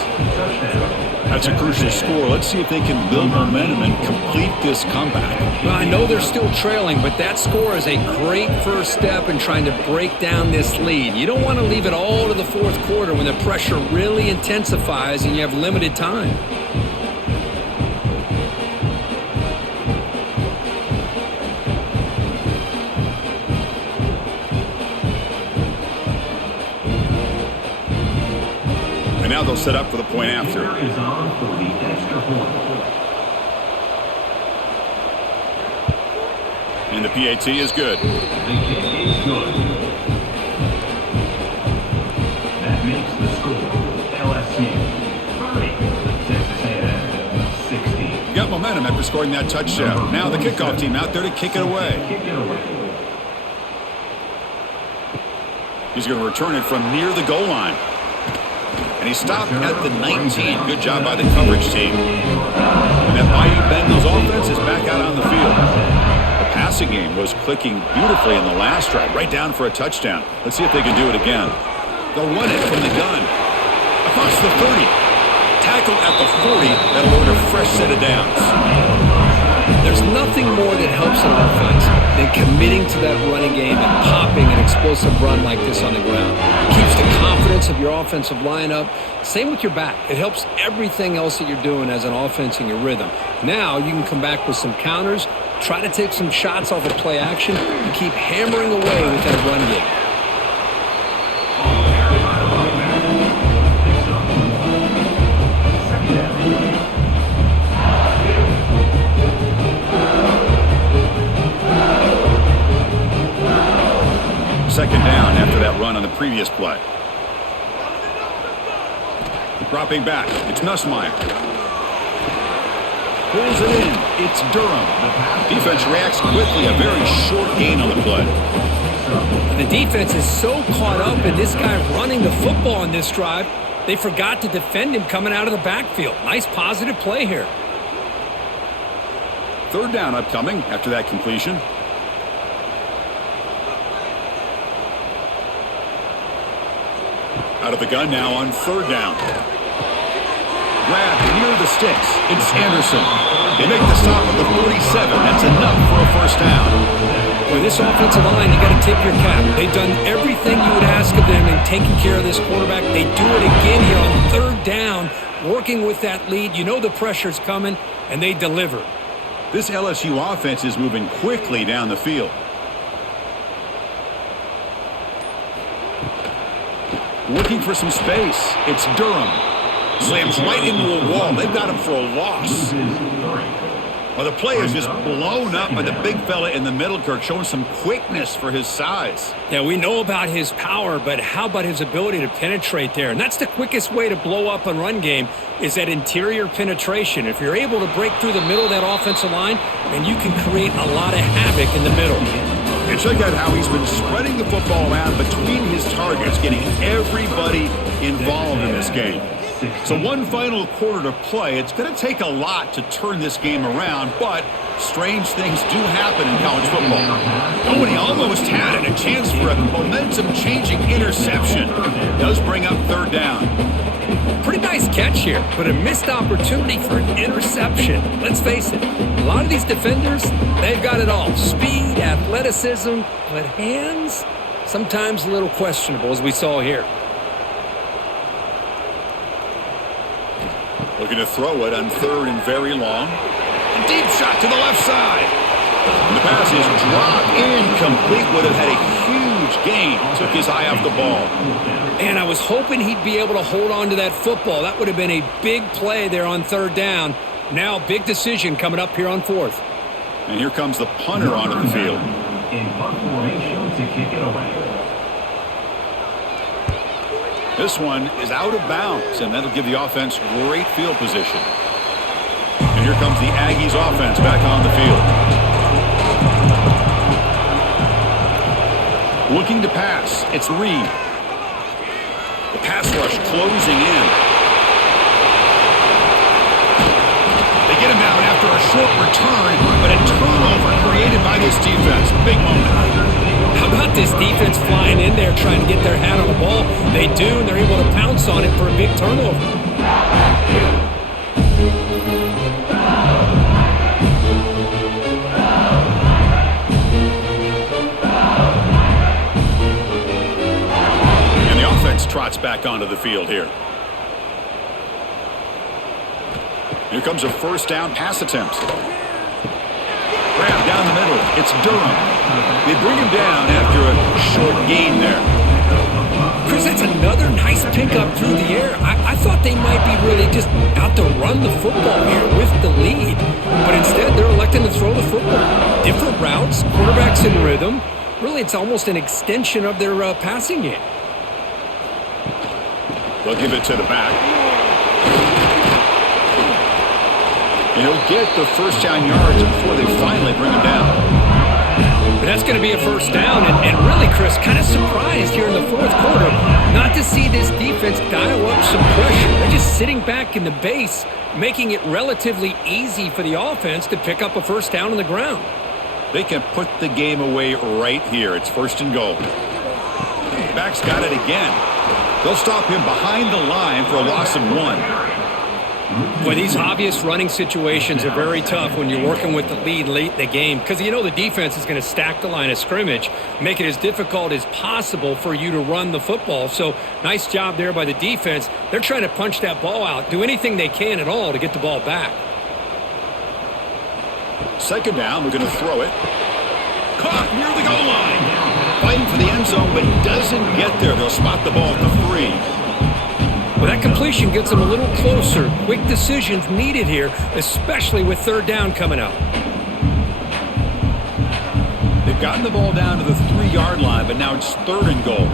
That's a crucial score. Let's see if they can build momentum and complete this comeback. Well, I know they're still trailing, but that score is a great first step in trying to break down this lead. You don't want to leave it all to the fourth quarter when the pressure really intensifies and you have limited time. And now they'll set up for the point after. Is on for the extra point. And the PAT is good. The kick is good. That makes the score LSU 30, Texas A&M 60. Got momentum after scoring that touchdown. Now the kickoff team out there to kick it away. He's going to return it from near the goal line. And he stopped at the 19. Good job by the coverage team. And that Bayou Bengals offense is back out on the field. The passing game was clicking beautifully in the last drive, right down for a touchdown. Let's see if they can do it again. They'll run it from the gun. Across the 30. Tackle at the 40. That'll earn a fresh set of downs. There's nothing more that helps an offense than committing to that running game and popping an explosive run like this on the ground. It keeps the confidence of your offensive lineup. Same with your back. It helps everything else that you're doing as an offense in your rhythm. Now you can come back with some counters, try to take some shots off of play action, and keep hammering away with that run game. previous play. Dropping back, it's Nussmeier. Pulls it in, it's Durham. Defense reacts quickly, a very short gain on the play. The defense is so caught up in this guy running the football on this drive, they forgot to defend him coming out of the backfield. Nice positive play here. Third down upcoming after that completion. Out of the gun now on third down. Grabbed near the sticks. It's Anderson. They make the stop at the 47. That's enough for a first down. With this offensive line, you got to tip your cap. They've done everything you would ask of them in taking care of this quarterback. They do it again here on third down, working with that lead. You know the pressure's coming, and they deliver. This LSU offense is moving quickly down the field. Looking for some space. It's Durham. Slams right into a wall. They've got him for a loss. Well, the play is just blown up by the big fella in the middle, Kirk, showing some quickness for his size. Yeah, we know about his power, but how about his ability to penetrate there? And that's the quickest way to blow up a run game is that interior penetration. If you're able to break through the middle of that offensive line, then you can create a lot of havoc in the middle. And check out how he's been spreading the football around between his targets, getting everybody involved in this game. So one final quarter to play. It's going to take a lot to turn this game around, but strange things do happen in college football. Oh, and he almost had it, a chance for a momentum-changing interception. Does bring up third down. Pretty nice catch here, but a missed opportunity for an interception. Let's face it, a lot of these defenders, they've got it all. Speed, athleticism, but hands, sometimes a little questionable, as we saw here. Looking to throw it on third and very long. A deep shot to the left side. And the pass is dropped incomplete. Would have had a huge gain. Took his eye off the ball. And I was hoping he'd be able to hold on to that football. That would have been a big play there on third down. Now, big decision coming up here on fourth. And here comes the punter onto the field. In punt formation to kick it away. This one is out of bounds, and that'll give the offense great field position. And here comes the Aggies offense back on the field. Looking to pass. It's Reed. The pass rush closing in. They get him down after a short return, but a turnover created by this defense. Big moment. How about this defense flying in there trying to get their hat on the ball? They do, and they're able to pounce on it for a big turnover. And the offense trots back onto the field here. Here comes a first down pass attempt. Grab down the middle. It's Durham. They bring him down after a short gain there. Chris, that's another nice pickup through the air. I thought they might be really just out to run the football here with the lead. But instead, they're electing to throw the football. Different routes, quarterbacks in rhythm. Really, it's almost an extension of their passing game. They'll give it to the back. And he'll get the first down yards before they finally bring him down. But that's going to be a first down. And really, Chris, kind of surprised here in the fourth quarter not to see this defense dial up some pressure. They're just sitting back in the base, making it relatively easy for the offense to pick up a first down on the ground. They can put the game away right here. It's first and goal. Back's got it again. They'll stop him behind the line for a loss of 1. Boy, these obvious running situations are very tough when you're working with the lead late in the game because you know the defense is going to stack the line of scrimmage, make it as difficult as possible for you to run the football. So nice job there by the defense. They're trying to punch that ball out, do anything they can at all to get the ball back. Second down, we're going to throw it. Caught near the goal line. Fighting for the end zone, but doesn't get there. They'll spot the ball at the 3. Well, that completion gets them a little closer. Quick decisions needed here, especially with third down coming up. They've gotten the ball down to the 3-yard line, but now it's third and goal.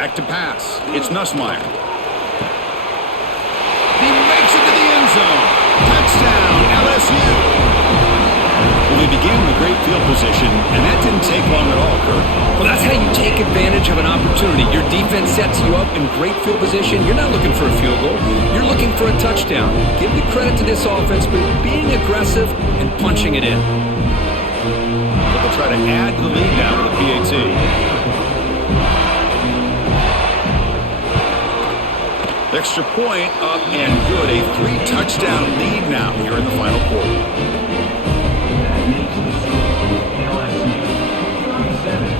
Back to pass. It's Nussmeier. He makes it to the end zone. Touchdown, LSU. Well, they began with great field position, and that didn't take long at all, Kirk. Well, that's how you take advantage of an opportunity. Your defense sets you up in great field position. You're not looking for a field goal. You're looking for a touchdown. Give the credit to this offense for being aggressive and punching it in. They'll try to add to the lead now with a PAT. Extra point up and good. A 3-touchdown lead now here in the final quarter. That makes the score LSU 37,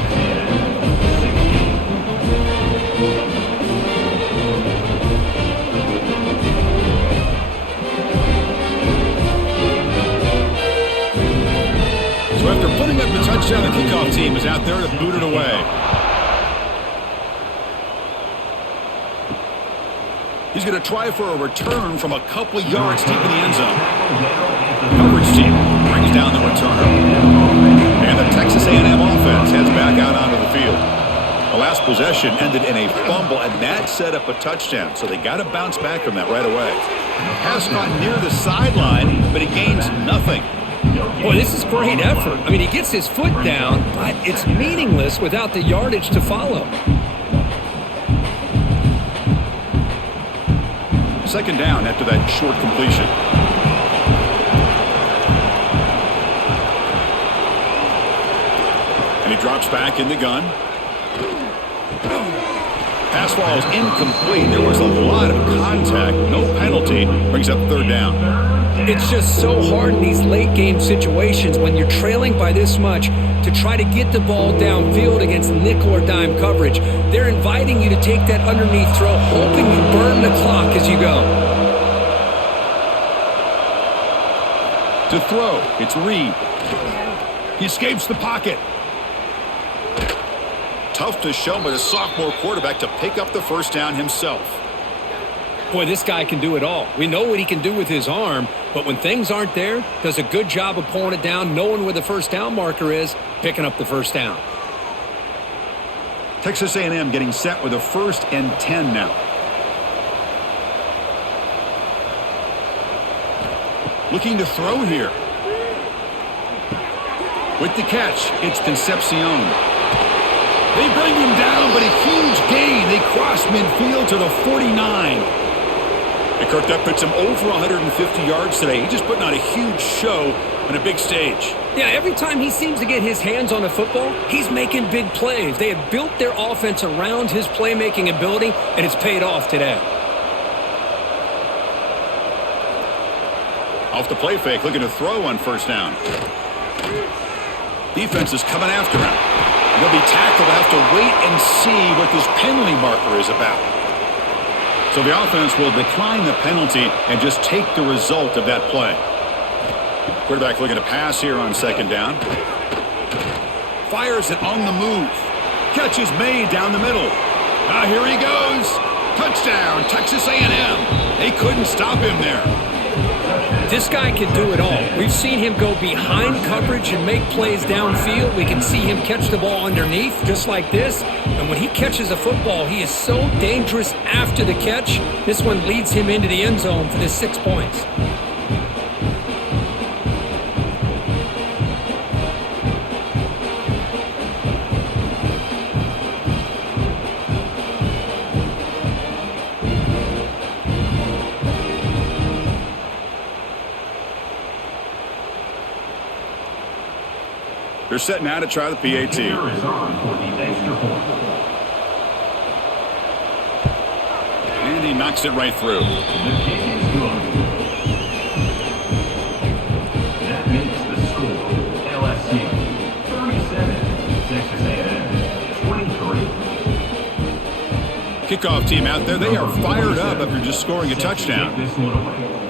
Texas A&M 16. So after putting up the touchdown, the kickoff team is out there to boot it away. He's going to try for a return from a couple yards deep in the end zone. Coverage team brings down the returner. And the Texas A&M offense heads back out onto the field. The last possession ended in a fumble, and that set up a touchdown. So they got to bounce back from that right away. Pass caught near the sideline, but he gains nothing. Boy, this is great effort. I mean, he gets his foot down, but it's meaningless without the yardage to follow. Second down after that short completion. And he drops back in the gun. Pass falls incomplete. There was a lot of contact. No penalty. Brings up third down. It's just so hard in these late game situations when you're trailing by this much to try to get the ball downfield against nickel or dime coverage. They're inviting you to take that underneath throw, hoping you burn the clock as you go. To throw, it's Reed. He escapes the pocket. Tough to show, but a sophomore quarterback to pick up the first down himself. Boy, this guy can do it all. We know what he can do with his arm, but when things aren't there, does a good job of pulling it down, knowing where the first down marker is, picking up the first down. Texas A&M getting set with a 1st and 10 now. Looking to throw here. With the catch, it's Concepcion. They bring him down, but a huge gain. They cross midfield to the 49. And Kirk, that puts him over 150 yards today. He's just putting on a huge show on a big stage. Yeah, every time he seems to get his hands on the football, he's making big plays. They have built their offense around his playmaking ability, and it's paid off today. Off the play fake, looking to throw on first down. Defense is coming after him. He'll be tackled. They'll have to wait and see what this penalty marker is about. So the offense will decline the penalty and just take the result of that play. Quarterback looking to pass here on second down. Fires it on the move. Catch is made down the middle. Here he goes. Touchdown, Texas A&M. They couldn't stop him there. This guy can do it all. We've seen him go behind coverage and make plays downfield. We can see him catch the ball underneath just like this. And when he catches a football, he is so dangerous after the catch. This one leads him into the end zone for the 6 points. They're set now to try the PAT. Is on for the extra point. And he knocks it right through. The kick is good. That makes the score LSU 37, Texas A&M 23. Kickoff team out there. They are fired up after just scoring a touchdown. Take this one away.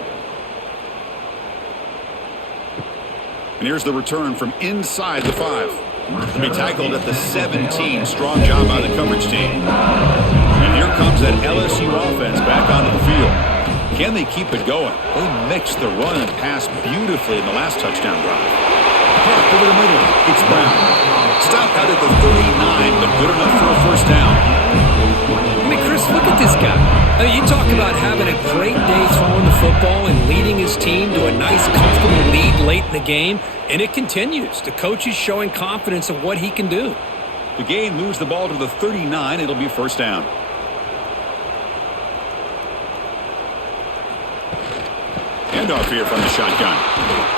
And here's the return from inside the 5. To be tackled at the 17. Strong job by the coverage team. And here comes that LSU offense back onto the field. Can they keep it going? They mixed the run and pass beautifully in the last touchdown drive. Park over the middle. It's Brown. Stopped out at the 39, but good enough for a first down. You talk about having a great day throwing the football and leading his team to a nice, comfortable lead late in the game, and it continues. The coach is showing confidence of what he can do. The gain moves the ball to the 39. It'll be first down. Handoff here from the shotgun.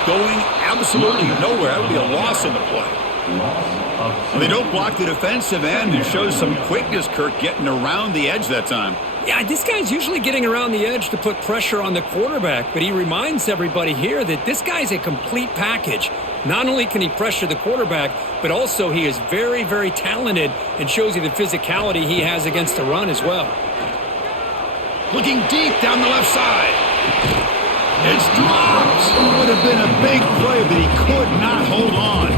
Going absolutely nowhere. That would be a loss in the play. Well, they don't block the defensive end. It shows some quickness, Kirk, getting around the edge that time. Yeah, this guy's usually getting around the edge to put pressure on the quarterback, but he reminds everybody here that this guy's a complete package. Not only can he pressure the quarterback, but also he is very, very talented and shows you the physicality he has against the run as well. Looking deep down the left side. It's dropped. Would have been a big play, but he could not hold on.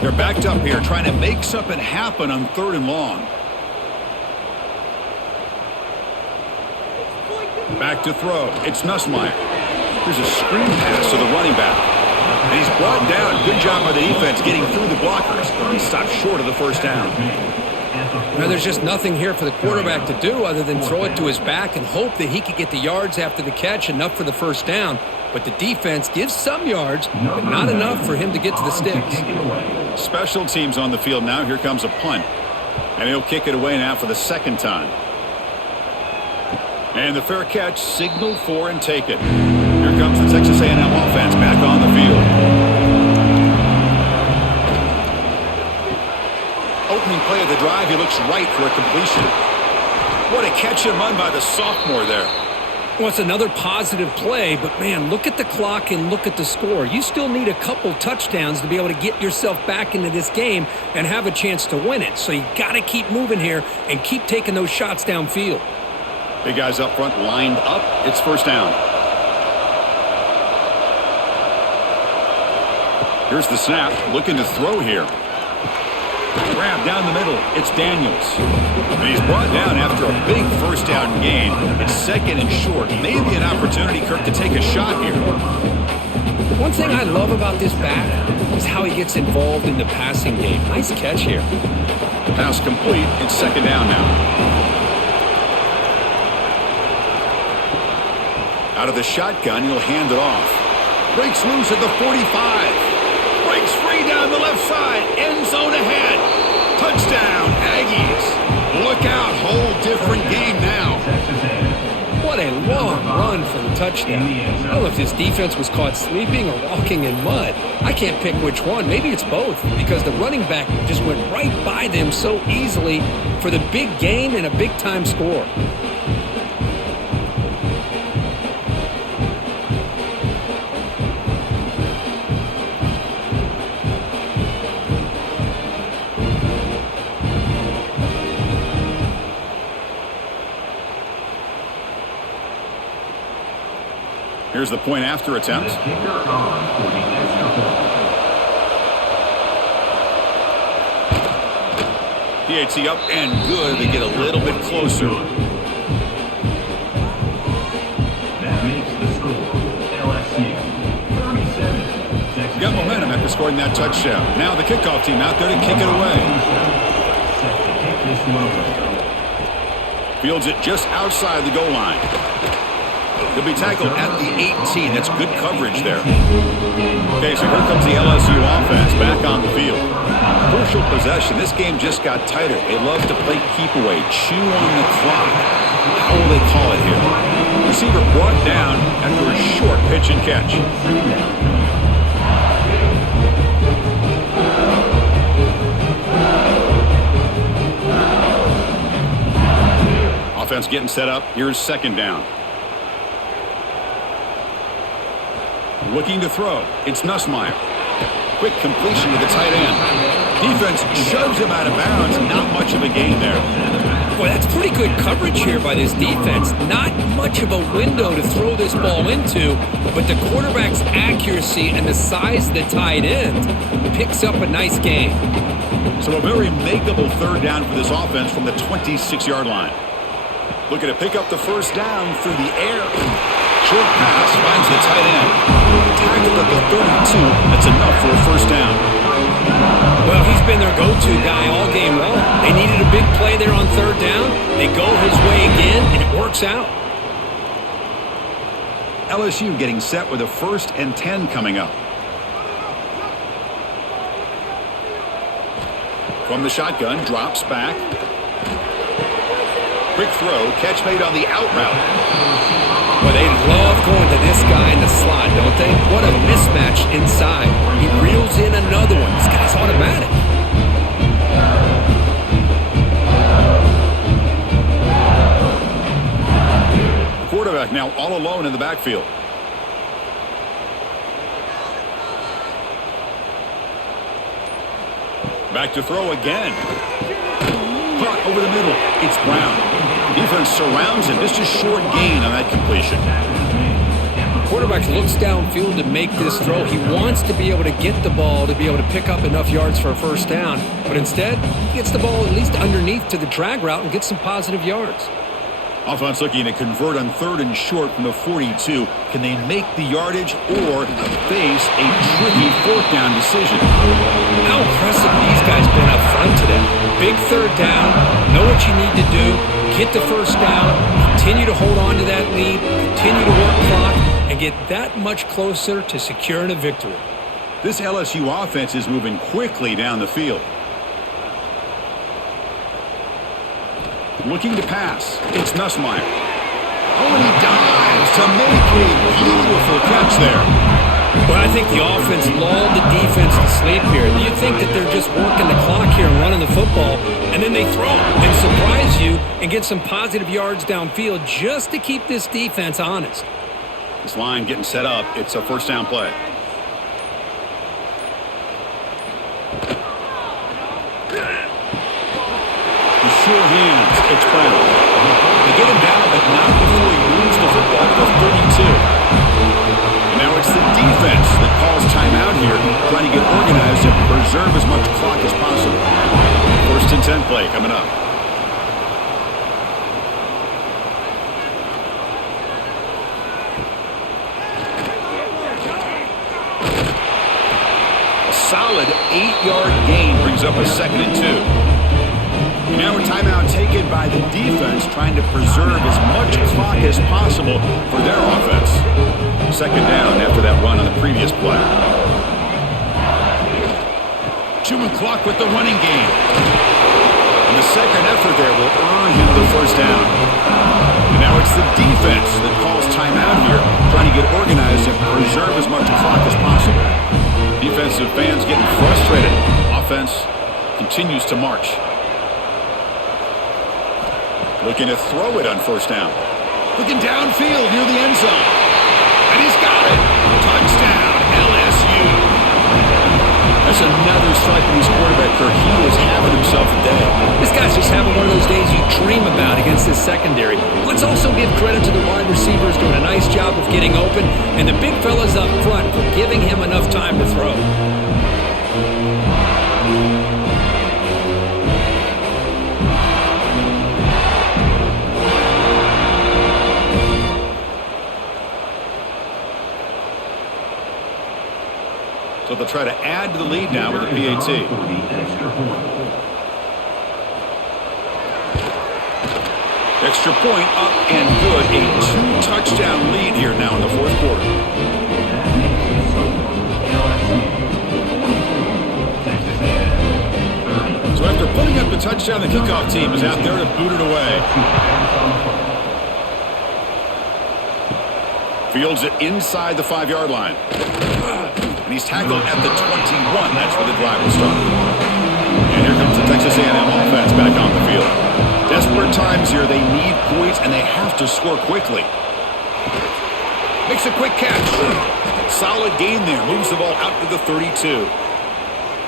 They're backed up here, trying to make something happen on 3rd and long. Back to throw. It's Nussmeier. There's a screen pass to the running back. And he's brought down. Good job by the defense getting through the blockers. He stopped short of the first down. Now, there's just nothing here for the quarterback to do other than throw it to his back and hope that he could get the yards after the catch, enough for the first down. But the defense gives some yards, but not enough for him to get to the sticks. Special teams on the field now. Here comes a punt. And he'll kick it away now for the second time. And the fair catch, signal for and take it. Here comes the Texas A&M offense back on the field. Opening play of the drive, he looks right for a completion. What a catch and run by the sophomore there. Well, it's another positive play, but man, look at the clock and look at the score. You still need a couple touchdowns to be able to get yourself back into this game and have a chance to win it. So you got to keep moving here and keep taking those shots downfield. Big guys up front lined up. It's first down. Here's the snap. Looking to throw here. Grab down the middle. It's Daniels. And he's brought down after a big first down gain. It's 2nd and short. Maybe an opportunity, Kirk, to take a shot here. One thing I love about this back is how he gets involved in the passing game. Nice catch here. Pass complete. It's 2nd down now. Out of the shotgun, he'll hand it off. Breaks loose at the 45. Breaks free down the left side. End zone ahead. Touchdown, Aggies. Look out. Whole different game now. What a long run for the touchdown. I don't know if this defense was caught sleeping or walking in mud. I can't pick which one. Maybe it's both, because the running back just went right by them so easily for the big gain and a big-time score. Here's the point after attempt. PAT up and good. They get a little bit closer. That makes the score LSU 37. Got momentum after scoring that touchdown. Now the kickoff team out there to kick it away. Fields it just outside the goal line. He'll be tackled at the 18. That's good coverage there. Okay, so here comes the LSU offense back on the field. Crucial possession. This game just got tighter. They love to play keep away, chew on the clock. How will they call it here? Receiver brought down after a short pitch and catch. Offense getting set up. Here's 2nd down. Looking to throw. It's Nussmeier. Quick completion to the tight end. Defense shoves him out of bounds. Not much of a gain there. Boy, that's pretty good coverage here by this defense. Not much of a window to throw this ball into, but the quarterback's accuracy and the size of the tight end picks up a nice gain. So a very makeable 3rd down for this offense from the 26-yard line. Looking to pick up the first down through the air. short pass finds the tight end. Tackled at the 32. That's enough for a first down. Well, he's been their go-to guy all game long. They needed a big play there on third down. They go his way again, and it works out. LSU getting set with a 1st and 10 coming up. From the shotgun, drops back. Quick throw, catch made on the out route. Well, they love going to this guy in the slot, don't they? What a mismatch inside. He reels in another one. This guy's automatic. Quarterback now all alone in the backfield. Back to throw again. Caught over the middle. It's Brown. Defense surrounds him. Just a short gain on that completion. Quarterback looks downfield to make this throw. He wants to be able to get the ball to be able to pick up enough yards for a first down. But instead, he gets the ball at least underneath to the drag route and gets some positive yards. Offense looking to convert on 3rd and short from the 42. Can they make the yardage or face a tricky 4th down decision? How impressive these guys been up front today. Big 3rd down, know what you need to do, get the first down, continue to hold on to that lead, continue to work clock, and get that much closer to securing a victory. This LSU offense is moving quickly down the field. Looking to pass. It's Nussmeier. Oh, and he dives to make a beautiful catch there. Well, I think the offense lulled the defense to sleep here. You think that they're just working the clock here and running the football, and then they throw and surprise you and get some positive yards downfield just to keep this defense honest. This line getting set up. It's a first down play. Sure hands. It's Brown. They get him down, but not before he moves the football to the 32. And now it's the defense that calls timeout here, trying to get organized and preserve as much clock as possible. 1st and 10 play coming up. A solid 8-yard gain brings up a 2nd and 2. Now a timeout taken by the defense, trying to preserve as much clock as possible for their offense. 2nd down after that run on the previous play. Chewing clock with the running game. And the second effort there will earn him the first down. And now it's the defense that calls timeout here, trying to get organized and preserve as much clock as possible. Defensive fans getting frustrated. Offense continues to march. Looking to throw it on first down. Looking downfield near the end zone. And he's got it. Touchdown, LSU. That's another strike from his quarterback, Kirk. He was having himself a day. This guy's just having one of those days you dream about against this secondary. Let's also give credit to the wide receivers doing a nice job of getting open, and the big fellas up front for giving him enough time to throw. So they'll try to add to the lead now with the PAT. Extra point up and good. A 2-touchdown lead here now in the 4th quarter. So after putting up the touchdown, the kickoff team is out there to boot it away. Fields it inside the 5-yard line. And he's tackled at the 21. That's where the drive will start. And here comes the Texas A&M offense back on the field. Desperate times here. They need points, and they have to score quickly. Makes a quick catch. Solid gain there. Moves the ball out to the 32.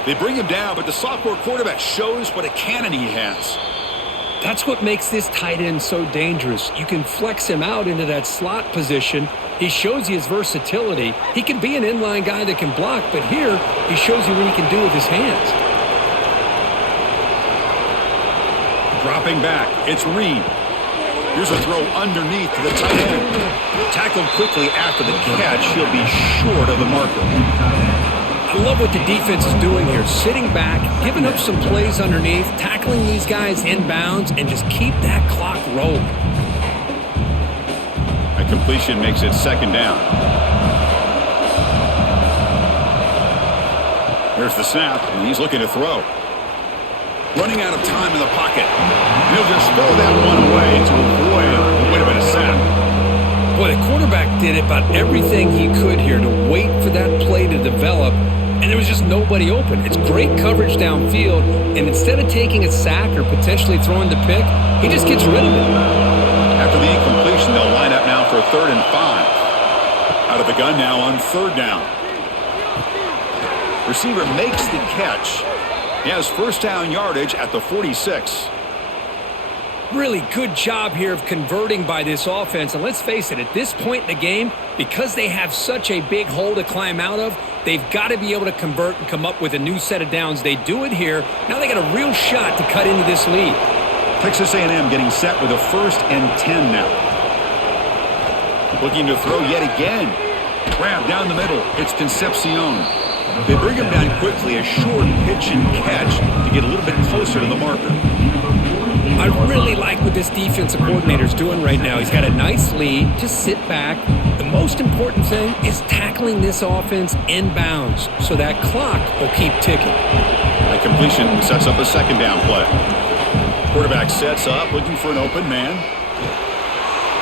They bring him down, but the sophomore quarterback shows what a cannon he has. That's what makes this tight end so dangerous. You can flex him out into that slot position. He shows you his versatility. He can be an inline guy that can block, but here he shows you what he can do with his hands. Dropping back, it's Reed. Here's a throw underneath to the tight end. Tackled quickly after the catch, he'll be short of the marker. I love what the defense is doing here. Sitting back, giving up some plays underneath, tackling these guys inbounds, and just keep that clock rolling. A completion makes it second down. Here's the snap, and he's looking to throw. Running out of time in the pocket. He'll just throw that one away to avoid what would have been a sack. Boy, the quarterback did about everything he could here to wait for that play to develop, and there was just nobody open. It's great coverage downfield, and instead of taking a sack or potentially throwing the pick, he just gets rid of it. After the incompletion, they'll line up now for 3rd and 5. Out of the gun now on 3rd down. Receiver makes the catch. He has first down yardage at the 46. Really good job here of converting by this offense. And let's face it, at this point in the game, because they have such a big hole to climb out of, they've got to be able to convert and come up with a new set of downs. They do it here. Now they got a real shot to cut into this lead. Texas A&M getting set with a 1st and 10 now. Looking to throw yet again. Grab down the middle. It's Concepcion. They bring him down quickly, a short pitch and catch to get a little bit closer to the marker. I really like what this defensive coordinator is doing right now. He's got a nice lead. Just sit back. The most important thing is tackling this offense inbounds so that clock will keep ticking. A completion sets up a 2nd down play. Quarterback sets up, looking for an open man.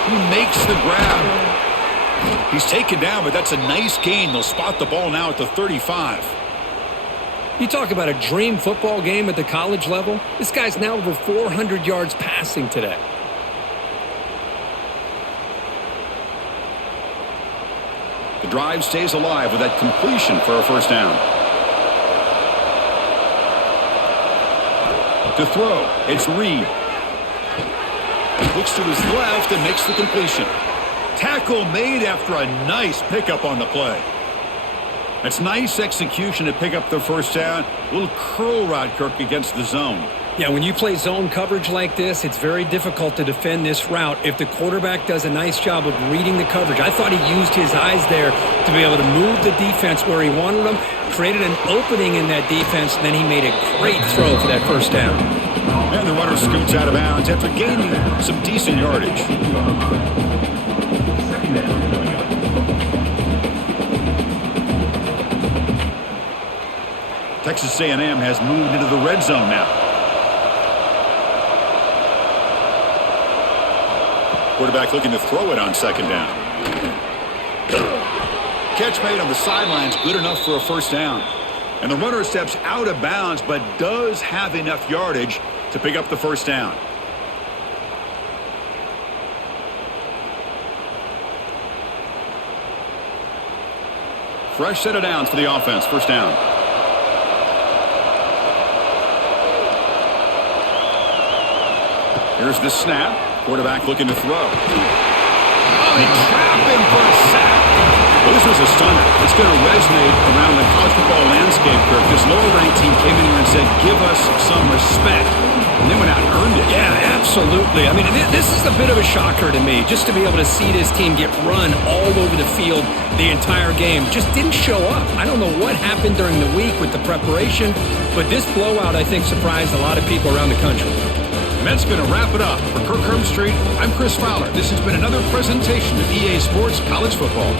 He makes the grab. He's taken down, but that's a nice gain. They'll spot the ball now at the 35. You talk about a dream football game at the college level. This guy's now over 400 yards passing today. The drive stays alive with that completion for a 1st down. To throw, it's Reed. Looks to his left and makes the completion. Tackle made after a nice pickup on the play. That's nice execution to pick up the 1st down. A little curl route, Kirk, against the zone. Yeah, when you play zone coverage like this, it's very difficult to defend this route if the quarterback does a nice job of reading the coverage. I thought he used his eyes there to be able to move the defense where he wanted them, created an opening in that defense, and then he made a great throw for that 1st down. And the runner scoots out of bounds after gaining some decent yardage. Texas A&M has moved into the red zone now. Quarterback looking to throw it on 2nd down. Catch made on the sidelines, good enough for a 1st down. And the runner steps out of bounds, but does have enough yardage to pick up the 1st down. Fresh set of downs for the offense, 1st down. Here's the snap. Quarterback looking to throw. Oh, they trap him for a sack. Well, this was a stunner. It's going to resonate around the college football landscape, Kirk. This lower-ranked team came in here and said, give us some respect. And they went out and earned it. Yeah, absolutely. I mean, this is a bit of a shocker to me, just to be able to see this team get run all over the field the entire game. Just didn't show up. I don't know what happened during the week with the preparation, but this blowout, I think, surprised a lot of people around the country. And that's going to wrap it up. For Kirk Herbstreit, I'm Chris Fowler. This has been another presentation of EA Sports College Football.